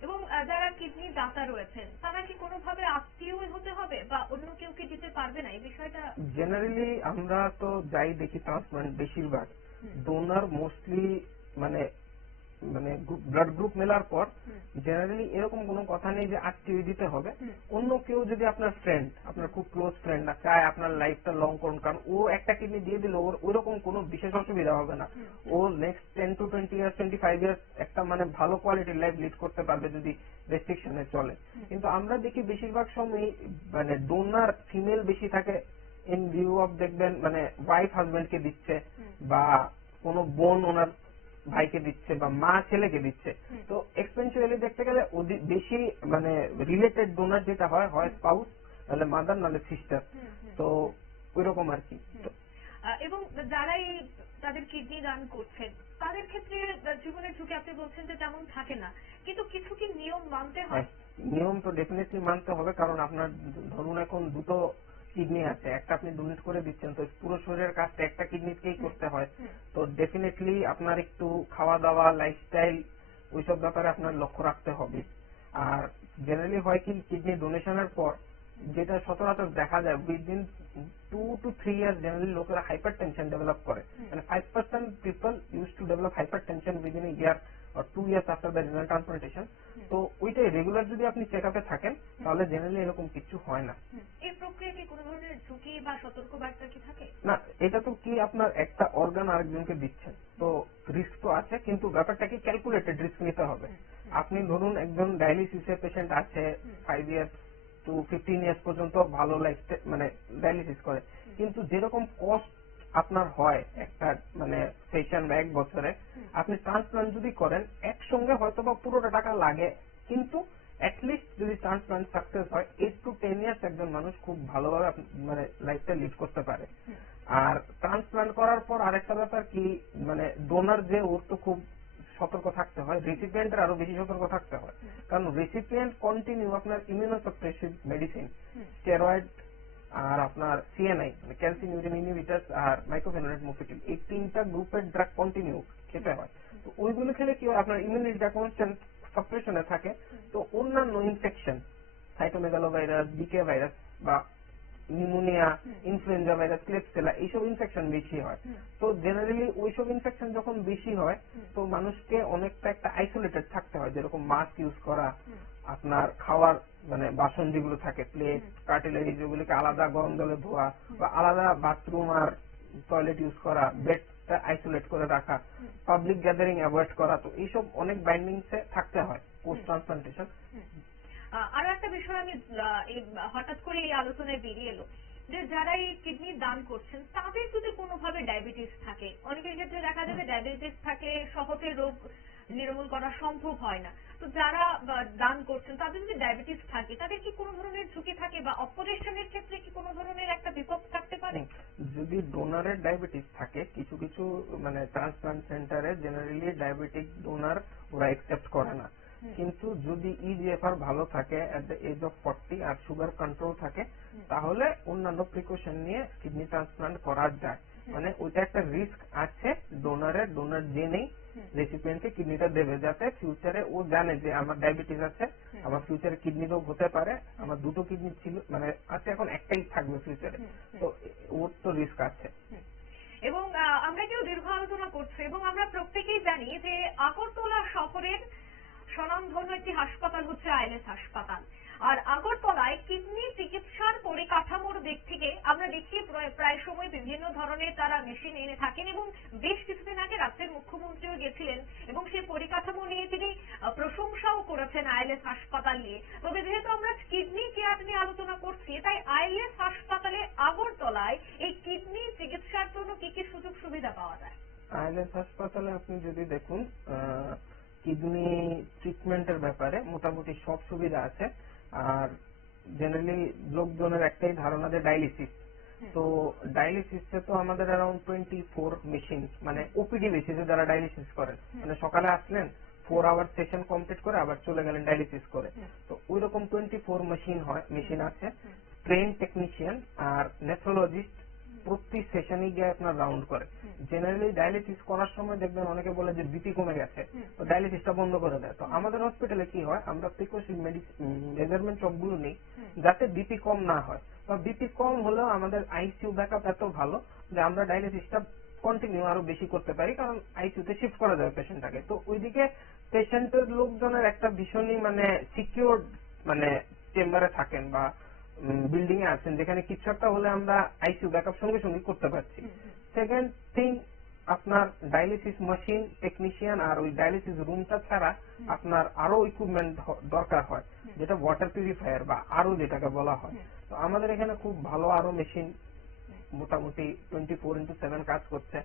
এবং যারা কিডনি দাতা রয়েছেন তারা কি কোনোভাবে আত্মীয় হতে হবে বা অন্য কেউ কি দিতে পারবে না, এই বিষয়টা? জেনারেলি আমরা তো যাই দেখি ট্রান্সপ্লান্ট বেশিরভাগ ডোনার মোস্টলি মানে মানে ব্লাড গ্রুপ মেলার পর জেনারেলি এরকম কোনো কথা নেই যে আত্মীয় দিতে হবে। অন্য কেউ যদি আপনার ফ্রেন্ড, আপনার খুব ক্লোজ ফ্রেন্ড না চায় আপনার লাইফটা লং করুন, কারণ ও একটা কিডনি দিয়ে দিল, ওর ওইরকম কোনো বিশেষ অসুবিধা হবে না, ও নেক্সট 10 to 20 ইয়ার্স 25 ইয়ার্স একটা মানে ভালো কোয়ালিটির লাইফ লিড করতে পারবে যদি রেস্ট্রিকশনে চলে। কিন্তু আমরা দেখি বেশিরভাগ সময় মানে ডোনার ফিমেল বেশি থাকে, ইন ভিউ অফ দেখবেন মানে ওয়াইফ হাজবেন্ডকে দিচ্ছে বা কোনো বোন ওনার ভাইকে দিচ্ছে বা মা ছেলেকে দিচ্ছে। তো এক্সপেন্সুয়ালি দেখতে গেলে বেশি মানে রিলেটেড ডোনার যেটা হয়, হয় স্পাউস, নাহলে মাদার, নাহলে সিস্টার, তো ওইরকম আর কি। এবং যারাই তাদের কিডনি দান করছেন তাদের ক্ষেত্রে জীবনের ঝুঁকি আপনি বলছেন যে তেমন থাকে না, কিন্তু কিছু কি নিয়ম মানতে হয়? নিয়ম তো ডেফিনেটলি মানতে হবে, কারণ আপনার ধরুন এখন দুটো কিডনি আছে, একটা আপনি ডোনেট করে দিচ্ছেন, তো পুরো শরীরের কাজটা একটা কিডনিকেই করতে হয়। তো ডেফিনেটলি আপনার একটু খাওয়া দাওয়া, লাইফস্টাইল, ওইসব ব্যাপারে আপনার লক্ষ্য রাখতে হবে। আর জেনারেলি হয় কি, কিডনি ডোনেশনের পর যেটা সচরাচর দেখা যায়, উইদিন 2 to 3 ইয়ার্স জেনারেলি লোকেরা হাইপার টেনশন ডেভেলপ করে, মানে 5% people use to develop hyper tension within a year or 2 years after the renal transplantation। তো ওইটাই রেগুলার যদি আপনি চেক আপে থাকেন তাহলে জেনারেলি এরকম কিছু হয় না। এই প্রক্রিয়া কি কোনো ধরনের ঝুঁকি বা সতর্কবার্তা কি থাকে? না, এটা তো কি আপনার একটা অর্গান আরেকজনকে দিচ্ছেন, তো রিস্ক তো আছে, কিন্তু ব্যাপারটা কি ক্যালকুলেটেড রিস্ক নিতে হবে। আপনি ধরুন একজন ডায়ালিসিসের পেশেন্ট আছে 5 ইয়ার্স টু 15 ইয়ার্স পর্যন্ত ভালো লাইফ মানে ডায়ালিসিস করে, কিন্তু যেরকম কস্ট আপনার হয় একটা মানে সেশন বা 1 বছরে, আপনি ট্রান্সপ্লান্ট যদি করেন একসঙ্গে হয়তো বা পুরোটা টাকা লাগে, কিন্তু অ্যাটলিস্ট যদি ট্রান্সপ্লান্ট সাকসেস হয় 8 to 10 ইয়ার্স একজন মানুষ খুব ভালোভাবে মানে লাইফটা লিড করতে পারে। আর ট্রান্সপ্লান্ট করার পর আরেকটা ব্যাপার কি, মানে ডোনার যে ওর তো খুব সতর্ক থাকতে হয়, রেসিপিয়েন্টের আরো বেশি সতর্ক থাকতে হয়, কারণ রেসিপিয়েন্ট কন্টিনিউ আপনার ইমিউনোসাপ্রেসিভ মেডিসিন, স্টেরয়েড, আর আপনার সিএনআই মানে ক্যালসিয়াম ইউরিন ইনহিবিটরস আর মাইক্রোফেনোলেট মোফিটিল, এই 3টা গ্রুপের ড্রাগ কন্টিনিউ খেতে হয়। তো ওইগুলো খেলে কি হয়, আপনার ইমিউনিটিটা কনস্ট্যান্ট সাপ্রেশনে থাকে, তো অন্যান্য ইনফেকশন, সাইটোমেগালোভাইরাস, বিকে ভাইরাস বা নিউমোনিয়া, ইনফ্লুয়েঞ্জা ভাইরাস, ক্লেপসেলা, এইসব ইনফেকশন বেশি হয়। তো জেনারেলি ওইসব ইনফেকশন যখন বেশি হয় তো মানুষকে অনেকটা একটা আইসোলেটেড থাকতে হয়, যেরকম মাস্ক ইউজ করা, আপনার খাওয়ার মানে বাসন যেগুলো থাকে, প্লেট, কাটলারি, যেগুলোকে আলাদা গরম জলে ধোয়া বা আলাদা বাথরুম আর টয়লেট ইউজ করা, বেডটা আইসোলেট করে রাখা, পাবলিক গ্যাদারিং অ্যাভয়েড করা, তো এইসব অনেক বাইন্ডিংসে থাকতে হয় পোস্ট ট্রান্সপ্লান্টেশন। আরো একটা বিষয় আমি হঠাৎ করে এই আলোচনায় বেরিয়ে এলো যে যারা এই কিডনি দান করছেন তাদের যদি কোনোভাবে ডায়াবেটিস থাকে, অনেকের ক্ষেত্রে দেখা যাবে ডায়াবেটিস থাকে, সহজে রোগ নির্মূল করা সম্ভব হয় না, তো যারা দান করছেন তাদের যদি ডায়াবেটিস থাকে তাদের কি কোনো ধরনের ঝুঁকি থাকে বা অপারেশনের ক্ষেত্রে কি কোনো ধরনের একটা বিপদ থাকতে পারে? যদি ডোনারের ডায়াবেটিস থাকে, কিছু কিছু মানে ট্রান্সপ্লান্ট সেন্টারে জেনারেলি ডায়াবেটিক ডোনার ওরা অ্যাকসেপ্ট করে না, কিন্তু যদি ইজিএফআর ভালো থাকে এট দ্য এজ অফ 40 আর সুগার কন্ট্রোল থাকে তাহলে অন্যান্য প্রিকশন নিয়ে কিডনি ট্রান্সপ্লান্ট করা যায়। মানে ওইটা একটা রিস্ক আছে ডোনার যে নেই রেসিপিয়েন্টকে কিডনিটা দেবে, যাতে ফিউচারে ও জানে যে আমার ডায়াবেটিস আছে, আমার ফিউচারে কিডনি রোগ হতে পারে, আমার দুটো কিডনি ছিল মানে আছে, এখন একটাই থাকবে ফিউচারে, তো ওর তো রিস্ক আছে। এবং আমরা কেউ দীর্ঘ আলোচনা করছি এবং আমরা প্রত্যেকেই জানি যে আগরতলা শহরের স্বনামধন্য একটি হাসপাতাল হচ্ছে আইএলএস হাসপাতাল। আর আগরতলায় কিডনি চিকিৎসার পরিকাঠামোর দিক থেকে আমরা দেখি প্রায় সময় বিভিন্ন ধরনের তারা মেশিন এনে থাকেন এবং বেশ কিছুদিন আগে রাজ্যের মুখ্যমন্ত্রীও গেছিলেন এবং সেই পরিকাঠামো নিয়ে তিনি প্রশংসাও করেছেন আইএলএস হাসপাতাল নিয়ে। তবে যেহেতু আমরা কিডনি কেয়ার নিয়ে আলোচনা করছি, তাই আইএলএস হাসপাতালে আগরতলায় এই কিডনি চিকিৎসার জন্য কি কি সুযোগ সুবিধা পাওয়া যায়? আইএলএস হাসপাতালে আপনি যদি দেখুন কিডনি ট্রিটমেন্টের ব্যাপারে মোটামুটি সব সুবিধা আছে। আর জেনারেলি লোকজনের একটাই ধারণা যে ডায়ালিসিস, তো ডায়ালিসিসে তো আমাদের অ্যারাউন্ড 24 মেশিন, মানে ওপিডি বেসিসে যারা ডায়ালিসিস করেন, মানে সকালে আসলেন 4 আওয়ার সেশন কমপ্লিট করে আবার চলে গেলেন ডায়ালিসিস করে, তো ওই রকম 24 মেশিন আছে। ট্রেন টেকনিশিয়ান আর নেফ্রোলজিস্ট প্রতি সেশনে গিয়ে আপনার রাউন্ড করে। জেনারেলি ডায়ালিসিস করার সময় দেখবেন অনেকে বলে যে বিপি কমে গেছে, তো ডায়ালিসিসটা বন্ধ করে দেয়। তো আমাদের হসপিটালে কি হয়, আমরা প্রিকশন মেজারমেন্ট সবগুলো নেই যাতে বিপি কম না হয়, বা বিপি কম হলেও আমাদের আইসিইউ ব্যাকআপ এত ভালো যে আমরা ডায়ালিসিসটা কন্টিনিউ আরো বেশি করতে পারি, কারণ আইসিইউতে শিফট করা যাবে পেশেন্টটাকে। তো ওইদিকে পেশেন্টের লোকজনের একটা ভীষণই মানে সিকিউর মানে চেম্বারে থাকেন বা বিল্ডিং এ আছেন, যেখানে কিছু একটা হলে আমরা আইসিইউ ব্যাকআপ সঙ্গে সঙ্গে করতে পারছি। সেকেন্ড থিং, আপনার ডায়ালিসিস মেশিন, টেকনিশিয়ান আর ওই ডায়ালিসিস রুমটা ছাড়া আপনার আরো ইকুইপমেন্ট দরকার হয়, যেটা ওয়াটার পিউরিফায়ার বা আরো যেটাকে বলা হয়। তো আমাদের এখানে খুব ভালো আরো মেশিন মোটামুটি 24/7 কাজ করছে।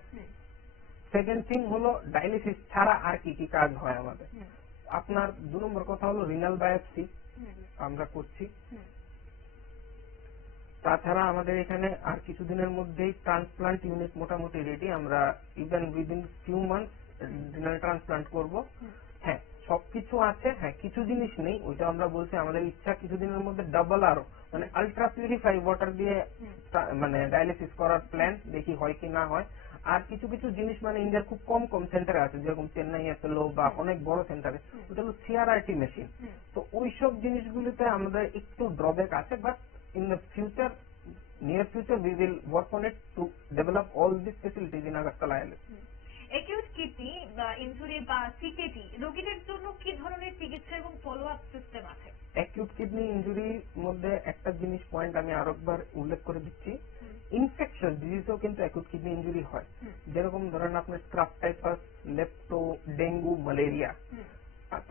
সেকেন্ড থিং হলো ডায়ালিসিস ছাড়া আর কি কি কাজ হয় আমাদের। আপনার 2 নম্বর কথা হলো রিনাল বায়োপসি আমরা করছি। তাছাড়া আমাদের এখানে আর কিছুদিনের মধ্যেই ট্রান্সপ্লান্ট ইউনিট মোটামুটি রেডি, আমরা even within few months renal transplant করব। হ্যাঁ, সবকিছু আছে, হ্যাঁ কিছু জিনিস নেই, ওইটা আমরা বলছি আমাদের ইচ্ছা কিছুদিনের মধ্যে ডাবল আরো মানে আলট্রা পিউরিফাই ওয়াটার দিয়ে মানে ডায়ালিসিস করার প্ল্যান, দেখি হয় কি না হয়। আর কিছু কিছু জিনিস মানে ইন্ডিয়ার খুব কম কম সেন্টারে আছে, যেরকম চেন্নাই অ্যাপোলো বা অনেক বড় সেন্টারে, ওটা হলো সিআরআরটি মেশিন। তো ওইসব জিনিসগুলিতে আমাদের একটু ড্রব্যাক আছে, but in the future, near future, we will work on it to develop all these facilities in Agartala ILS. Acute kidney injury বা সিকেটি রোগীদের জন্য কি ধরনের চিকিৎসা এবং ফলো আপ সিস্টেম আছে? অ্যাকিউট কিডনি ইনজুরির মধ্যে একটা জিনিস পয়েন্ট আমি আরেকবার উল্লেখ করে দিচ্ছি, ইনফেকশন ডিজিজও কিন্তু অ্যাকিউট কিডনি ইনজুরি হয়। যেরকম ধরেন আপনার স্ক্রাব টাইফাস, লেপ্টো, ডেঙ্গু, ম্যালেরিয়া,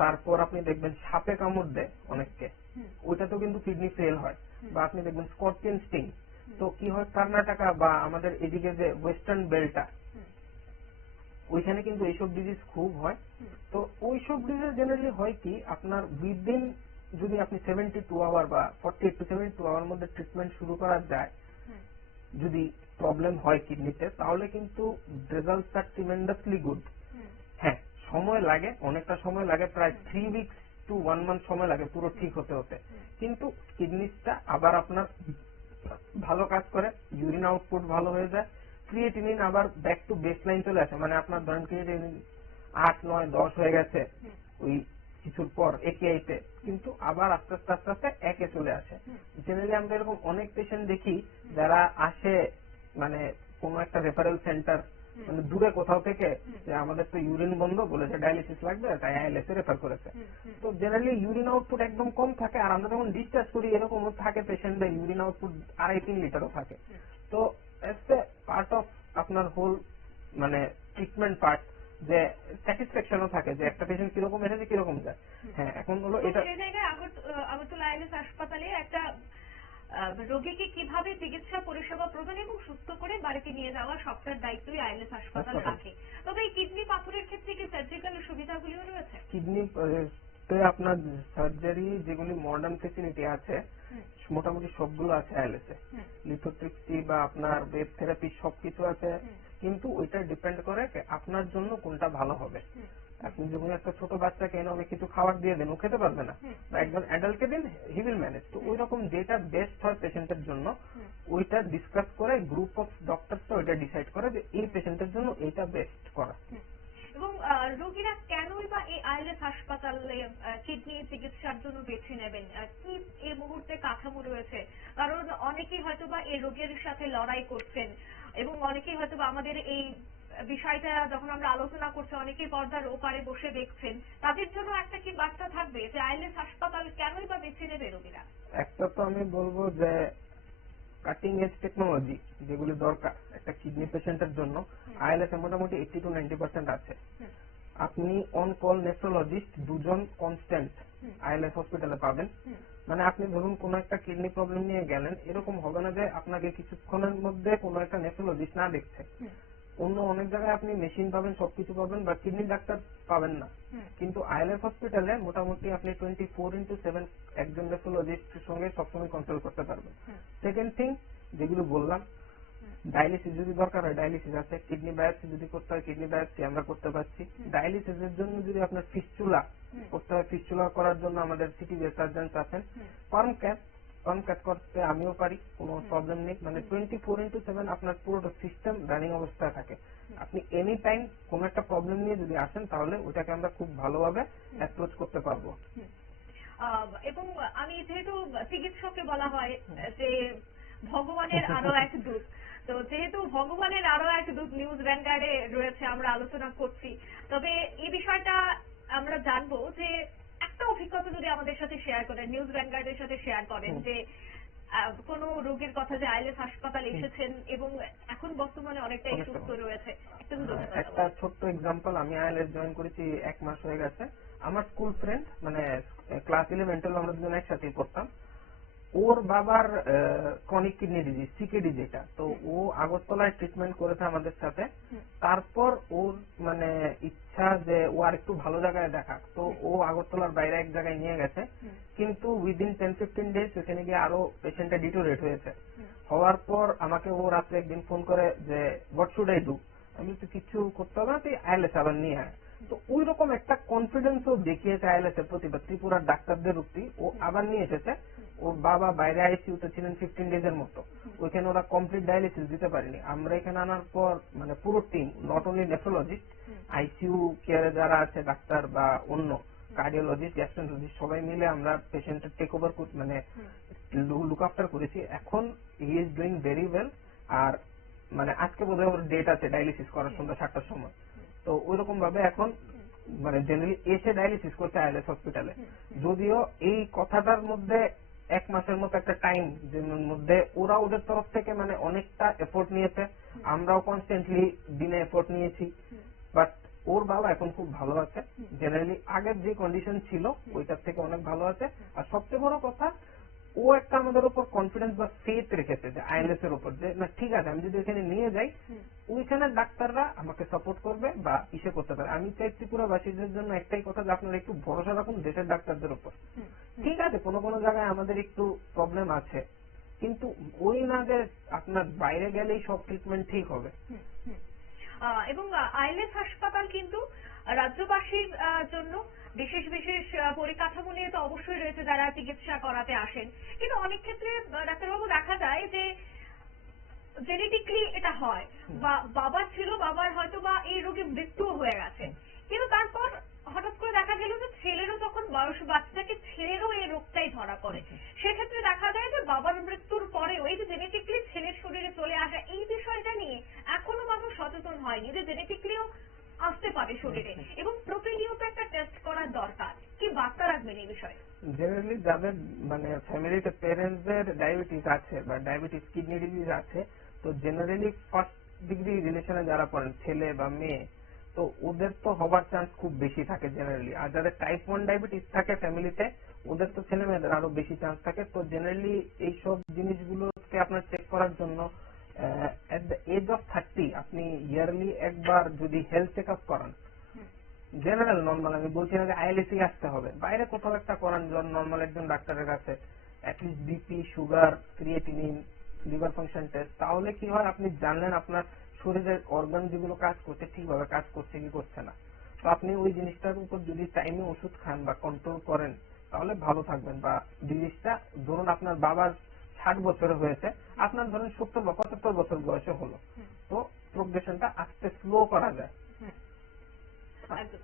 তারপর আপনি দেখবেন সাপে কামড় দেয় অনেককে, ওইটাতেও কিন্তু কিডনি ফেল হয়। বা আপনি দেখবেন স্করপিয়ন স্টিং, তো কি হয় কর্ণাটকা বা আমাদের এদিকে যে ওয়েস্টার্ন বেল্টটা, ওইখানে কিন্তু এইসব ডিজিজ খুব হয়। তো ওইসব ডিজিজ জেনারেলি হয় কি, আপনার উইদিন যদি আপনি 72 আওয়ার বা 48 to 72 আওয়ার মধ্যে ট্রিটমেন্ট শুরু করা যায়, যদি প্রবলেম হয় কিডনিতে, তাহলে কিন্তু রেজাল্টস আর ট্রিমেন্ডাসলি গুড। হ্যাঁ, সময় লাগে, অনেকটা সময় লাগে, প্রায় 3 weeks to 1 month সময় লাগে পুরো ঠিক হতে হতে, কিন্তু কিডনিটা আবার আপনার ভালো কাজ করে, ইউরিন আউটপুট ভালো হয়ে যায়, ক্রিয়েটিনিন আবার ব্যাক টু বেসলাইন চলে আসে, মানে আপনার ধরেন ক্রিয়েটিনিন 8, 9, 10 হয়ে গেছে ওই কিছুর পর একেআইতে, কিন্তু আবার আস্তে আস্তে আস্তে আস্তে একে চলে আসে। জেনারেলি আমরা এরকম অনেক পেশেন্ট দেখি যারা আসে মানে কোন একটা রেফারেল সেন্টার মানে দূরে কোথাও থেকে, যে আমাদের তো ইউরিন বন্ধ, বলেছে ডায়ালিসিস লাগবে, তাই আইএলএস এ রেফার করেছে। তো জেনারেলি ইউরিন আউটপুট একদম কম থাকে, আর আমরা যখন ডিসচার্জ করি এরকম থাকে পেশেন্টদের ইউরিন আউটপুট 2.5-3 লিটারও থাকে। তো এস এ পার্ট অফ আপনার হোল মানে ট্রিটমেন্ট পার্ট, যে স্যাটিসফ্যাকশনও থাকে যে একটা পেশেন্ট কিরকম এসেছে কিরকম যায়। হ্যাঁ, এখন হলো এটা সেই জায়গায় আগরতলা আইএলএস হাসপাতালে একটা রোগীকে কিভাবে চিকিৎসা পরিষেবা প্রদান এবং সুস্থ করে বাড়িতে নিয়ে যাওয়া সবটার দায়িত্বই আইএলএস হাসপাতাল রাখে। তবে এই কিডনি পাথরের ক্ষেত্রে কি সার্জিক্যাল সুবিধাগুলিও রয়েছে? কিডনি আপনার সার্জারি যেগুলি মডার্ন ফেসিলিটি আছে মোটামুটি সবগুলো আছে আইএলএস এ, লিথোট্রিপসি বা আপনার ওয়েব থেরাপি সবকিছু আছে, কিন্তু ওইটা ডিপেন্ড করে আপনার জন্য কোনটা ভালো হবে। আপনি যখন একটা ছোট বাচ্চাকে এনে অনেক কিছু খাবার দিয়ে দেন, ও খেতে পারবে না, বা একজন অ্যাডাল্টকে দিন, হি উইল ম্যানেজ। তো ওই রকম যেটা বেস্ট হয় পেশেন্টের জন্য, ওইটা ডিসকাস করে গ্রুপ অফ ডক্টরস তো ওইটা ডিসাইড করে করা। এবং রোগীরা কেনই বা এই আইএলএস হাসপাতালে কিডনি চিকিৎসার জন্য বেছে নেবেন? কি এই মুহূর্তে কাঠামো রয়েছে? কারণ অনেকেই হয়তো বা এই রোগের সাথে লড়াই করছেন এবং অনেকেই হয়তো বা আমাদের এই বিষয়টা যখন আমরা আলোচনা করছি অনেকেই পর্দার ওপারে বসে দেখছেন, তাদের জন্য একটা কি বার্তা থাকবে যে আইএলএস হাসপাতাল কেনই বা বেছে নেবে রোগীরা? একটা তো আমি বলবো যে কাটিং এজ টেকনোলজি যেগুলি দরকার একটা কিডনি পেশেন্টের জন্য আইএলএস এ মোটামুটি 80 to 90% আছে। আপনি অন কল নেফ্রোলজিস্ট 2 জন কনস্ট্যান্ট আইএলএস হসপিটালে পাবেন। মানে আপনি ধরুন কোন একটা কিডনি প্রবলেম নিয়ে গেলেন, এরকম হবে না যে আপনাকে কিছুক্ষণের মধ্যে কোন একটা নেফ্রোলজিস্ট না দেখছে। অন্য অনেক জায়গায় আপনি মেশিন পাবেন, সবকিছু পাবেন, বা কিডনি ডাক্তার পাবেন না। কিন্তু আইএলএস হসপিটালে মোটামুটি আপনি 24/7 একজন নেফ্রোলজিস্টের সঙ্গে সবসময় কন্ট্রোল করতে পারবেন। সেকেন্ড থিং, যেগুলো বললাম, ডায়ালিসিস যদি দরকার হয় ডায়ালিসিস আছে, কিডনি বায়োপসি যদি করতে হয় কিডনি বায়োপসি আমরা করতে পারছি। ডায়ালিসিসের জন্য যদি আপনার ফিস্চুলা করতে হয়, ফিস্চুলা করার জন্য আমাদের সিটি সার্জনস আছেন। পার্ম ক্যাট করতে আমিও পারি, কোনো প্রবলেম নেই। মানে 24/7 আপনার পুরোটা সিস্টেম রানিং অবস্থায় থাকে। আপনি এনি টাইম কোন একটা প্রবলেম নিয়ে যদি আসেন তাহলে ওটাকে আমরা খুব ভালোভাবে অ্যাপ্রোচ করতে পারবো। এবং আমি যেহেতু চিকিৎসককে বলা হয় যে ভগবানের আরো এক দূত, তো যেহেতু ভগবানের আরো এক দূত নিউজ ভ্যানগার্ডে রয়েছে, আমরা আলোচনা করছি, তবে এই বিষয়টা আমরা জানবো যে একটা অভিজ্ঞতা যদি আমাদের সাথে শেয়ার করেন, নিউজ ভ্যানগার্ডের সাথে শেয়ার করেন যে কোন রোগীর কথা যে আইএলএস হাসপাতালে এসেছেন এবং এখন বর্তমানে অনেকটাই সুস্থ রয়েছে। একটা ছোট্ট এক্সাম্পল, আমি আইএলএস জয়েন করেছি 1 মাস হয়ে গেছে। আমার স্কুল ফ্রেন্ড, মানে ক্লাস 11-12 আমরা দুজন একসাথে পড়তাম। ওর বাবার ক্রনিক কিডনি ডিজিজ, সিকেডি যেটা, তো ও আগরতলায় ট্রিটমেন্ট করেছে আমাদের সাথে। তারপর ওর মানে ইচ্ছা যে ও আর একটু ভালো জায়গায় দেখা, তো ও আগরতলার বাইরে এক জায়গায় নিয়ে গেছে। কিন্তু উইদিন 10-15 ডেজ ওখানে গিয়ে আরো পেশেন্টটা ডিটোরেট হয়েছে। হওয়ার পর আমাকে ও রাত্রে একদিন ফোন করে যে হোয়াট শুড আই ডু। আমি তো কিছু করতে হবে না, তুই আইএলএস আবার নিয়ে আয়। তো ওই রকম একটা কনফিডেন্স ও দেখিয়েছে আইএলএস এর প্রতি, বা ত্রিপুরার ডাক্তারদের প্রতি। ও আবার নিয়ে এসেছে। ওর বাবা বাইরে আইসিইউতে ছিলেন 15 ডেজের মতো, ওইখানে ওরা কমপ্লিট ডায়ালিসিস দিতে পারেনি। আমরা এখানে আনার পর মানে পুরো team, not only nephrologist, ICU কেয়ারে যারা আছে ডাক্তার বা অন্য কার্ডিওলজিস্ট, গ্যাস্ট্রোন্টারোলজিস্ট, সবাই মিলে আমরা পেশেন্টের টেক ওভার মানে লুক আফটার করেছি। এখন he is doing very well. আর মানে আজকে বোধহয় ওর ডেট আছে ডায়ালিসিস করার সন্ধ্যা 7টার সময়। তো ওইরকম ভাবে এখন মানে জেনারেলি এসে ডায়ালিসিস করছে আইএলএস হসপিটালে। যদিও এই কথাটার মধ্যে 1 মাসের মতো একটা টাইম, যে মধ্যে ওরা ওদের তরফ থেকে মানে অনেকটা এফোর্ট নিয়েছে, আমরাও কনস্ট্যান্টলি দিনে এফোর্ট নিয়েছি। বাট ওর বাবা এখন খুব ভালো আছে, জেনারেলি আগের যে কন্ডিশন ছিল ওইটার থেকে অনেক ভালো আছে। আর সবচেয়ে বড় কথা, ও একটা আমাদের উপর কনফিডেন্স বা ফেথ রেখেছে যে আইএলএস এর উপর, যে না ঠিক আছে আমি যদি এখানে নিয়ে যাই ওইখানে ডাক্তাররা আমাকে সাপোর্ট করবে বা ইসে করতে পারে। আমি চাই ত্রিপুরাবাসীদের জন্য একটাই কথা, যে আপনারা একটু ভরসা রাখুন দেশের ডাক্তারদের উপর। ঠিক আছে কোনো কোনো জায়গায় আমাদের একটু প্রবলেম আছে, কিন্তু ওই না যে আপনার বাইরে গেলেই সব ট্রিটমেন্ট ঠিক হবে। এবং আইএলএস হাসপাতাল কিন্তু রাজ্যবাসীর জন্য বিশেষ বিশেষ পরিকাঠামো নিয়ে তো অবশ্যই রয়েছে যারা চিকিৎসা করাতে আসেন, কিন্তু অনেক ক্ষেত্রে ডাক্তারবাবু দেখা যায় যে জেনেটিকলি এটা হয়, বা বাবা ছিল, বাবার হয়তো বা এই রোগে মৃত্যুও হয়ে গেছে, কিন্তু তারপর হঠাৎ করে দেখা গেল যে ছেলেরও তখন বয়স বাচ্চাকে, ছেলেরও এই রোগটাই ধরা পড়ে। সেক্ষেত্রে দেখা যায় যে বাবার মৃত্যুর পরেও এই যে জেনেটিকলি ছেলের শরীরে চলে আসা, এই বিষয়টা নিয়ে এখনো মানুষ সচেতন হয়নি যে জেনেটিকলিও আসতে পারে শরীরে এবং প্রতিনিয়ত একটা টেস্ট করা দরকার। কি বার্তা রাখবেন এই বিষয়ে? জেনারেলি যাদের মানে ফ্যামিলিতে প্যারেন্টসদের ডায়াবেটিস আছে বা ডায়াবেটিস কিডনি ডিজিজ আছে, তো জেনারেলি ফার্স্ট ডিগ্রি রিলেশনে যারা পড়েন ছেলে বা মেয়ে, তো ওদের তো হবার চান্স খুব বেশি থাকে জেনারেলি। আর যাদের টাইপ 1 ডায়াবেটিস থাকে ফ্যামিলিতে, ওদের তো ছেলে মেয়েদের আরো বেশি চান্স থাকে। তো জেনারেলি এইসব জিনিসগুলোকে আপনার চেক করার জন্য এট দ্য এজ অফ 30 আপনি ইয়ারলি একবার যদি হেলথ চেক আপ করান, জেনারেল নর্মাল, আমি বলছি না যে আইএলএস আসতে হবে, বাইরে কোথাও একটা করান নর্মাল একজন ডাক্তারের কাছে, at least BP, sugar, creatinine, liver function test, তাহলে কি হয় আপনি জানলেন আপনার শরীরের অর্গান যেগুলো কাজ করছে ঠিকভাবে কাজ করছে কি করছে না। তো আপনি ওই জিনিসটার উপর যদি টাইমে ওষুধ খান বা কন্ট্রোল করেন তাহলে ভালো থাকবেন। বা জিনিসটা ধরুন আপনার বাবার 60 বছরে হয়েছে, আপনার ধরুন 70 বা 75 বছর বয়সে হলো, তো প্রোগ্রেশনটা আস্তে স্লো করা যায়। একদম।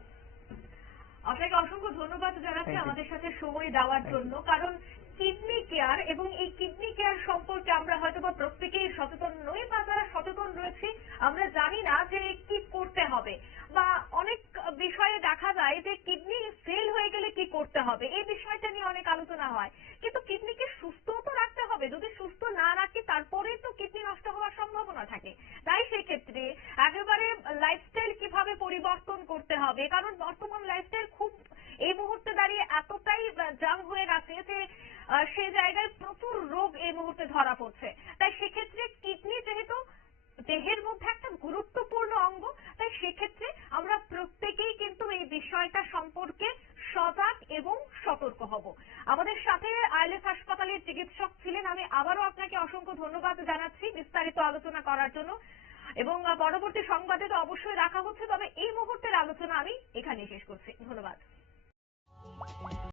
আপনাকে অসংখ্য ধন্যবাদ জানাচ্ছি Thank you. আমাদের সাথে সময় দেওয়ার Thank জন্য, কারণ কিডনি কেয়ার এবং এই কিডনি কেয়ার সম্পর্কে আমরা হয়তো বা প্রত্যেকেই সচেতন নই, বা যারা সচেতন রয়েছি আমরা জানি না যে কি করতে হবে, বা অনেক বিষয়ে দেখা যায় যে কিডনি ফেল হয়ে গেলে কি করতে হবে এই বিষয়টা নিয়ে অনেক আলোচনা হয়, কিন্তু কিডনিকে সুস্থ তো রাখতে হবে, যদি সুস্থ না রাখি তারপরেই তো কিডনি নষ্ট হওয়ার সম্ভাবনা থাকে। তাই সেই ক্ষেত্রে একেবারে লাইফস্টাইল কিভাবে পরিবর্তন করতে হবে, কারণ বর্তমান লাইফস্টাইল খুব এই মুহূর্তে দাঁড়িয়ে এতটাই জাম হয়ে গেছে যে সে জায়গায় প্রচুর রোগ এই মুহূর্তে ধরা পড়ছে। তাই সেক্ষেত্রে কিডনি যেহেতু দেহের মধ্যে একটা গুরুত্বপূর্ণ অঙ্গ, তাই সেক্ষেত্রে আমরা প্রত্যেকেই কিন্তু এই বিষয়টা সম্পর্কে সজাগ এবং সতর্ক হব। আমাদের সাথে আইএলএস হাসপাতালের চিকিৎসক ছিলেন, আমি আবারও আপনাকে অসংখ্য ধন্যবাদ জানাচ্ছি বিস্তারিত আলোচনা করার জন্য, এবং পরবর্তী সংবাদে তো অবশ্যই রাখা হচ্ছে, তবে এই মুহূর্তের আলোচনা আমি এখানেই শেষ করছি। ধন্যবাদ।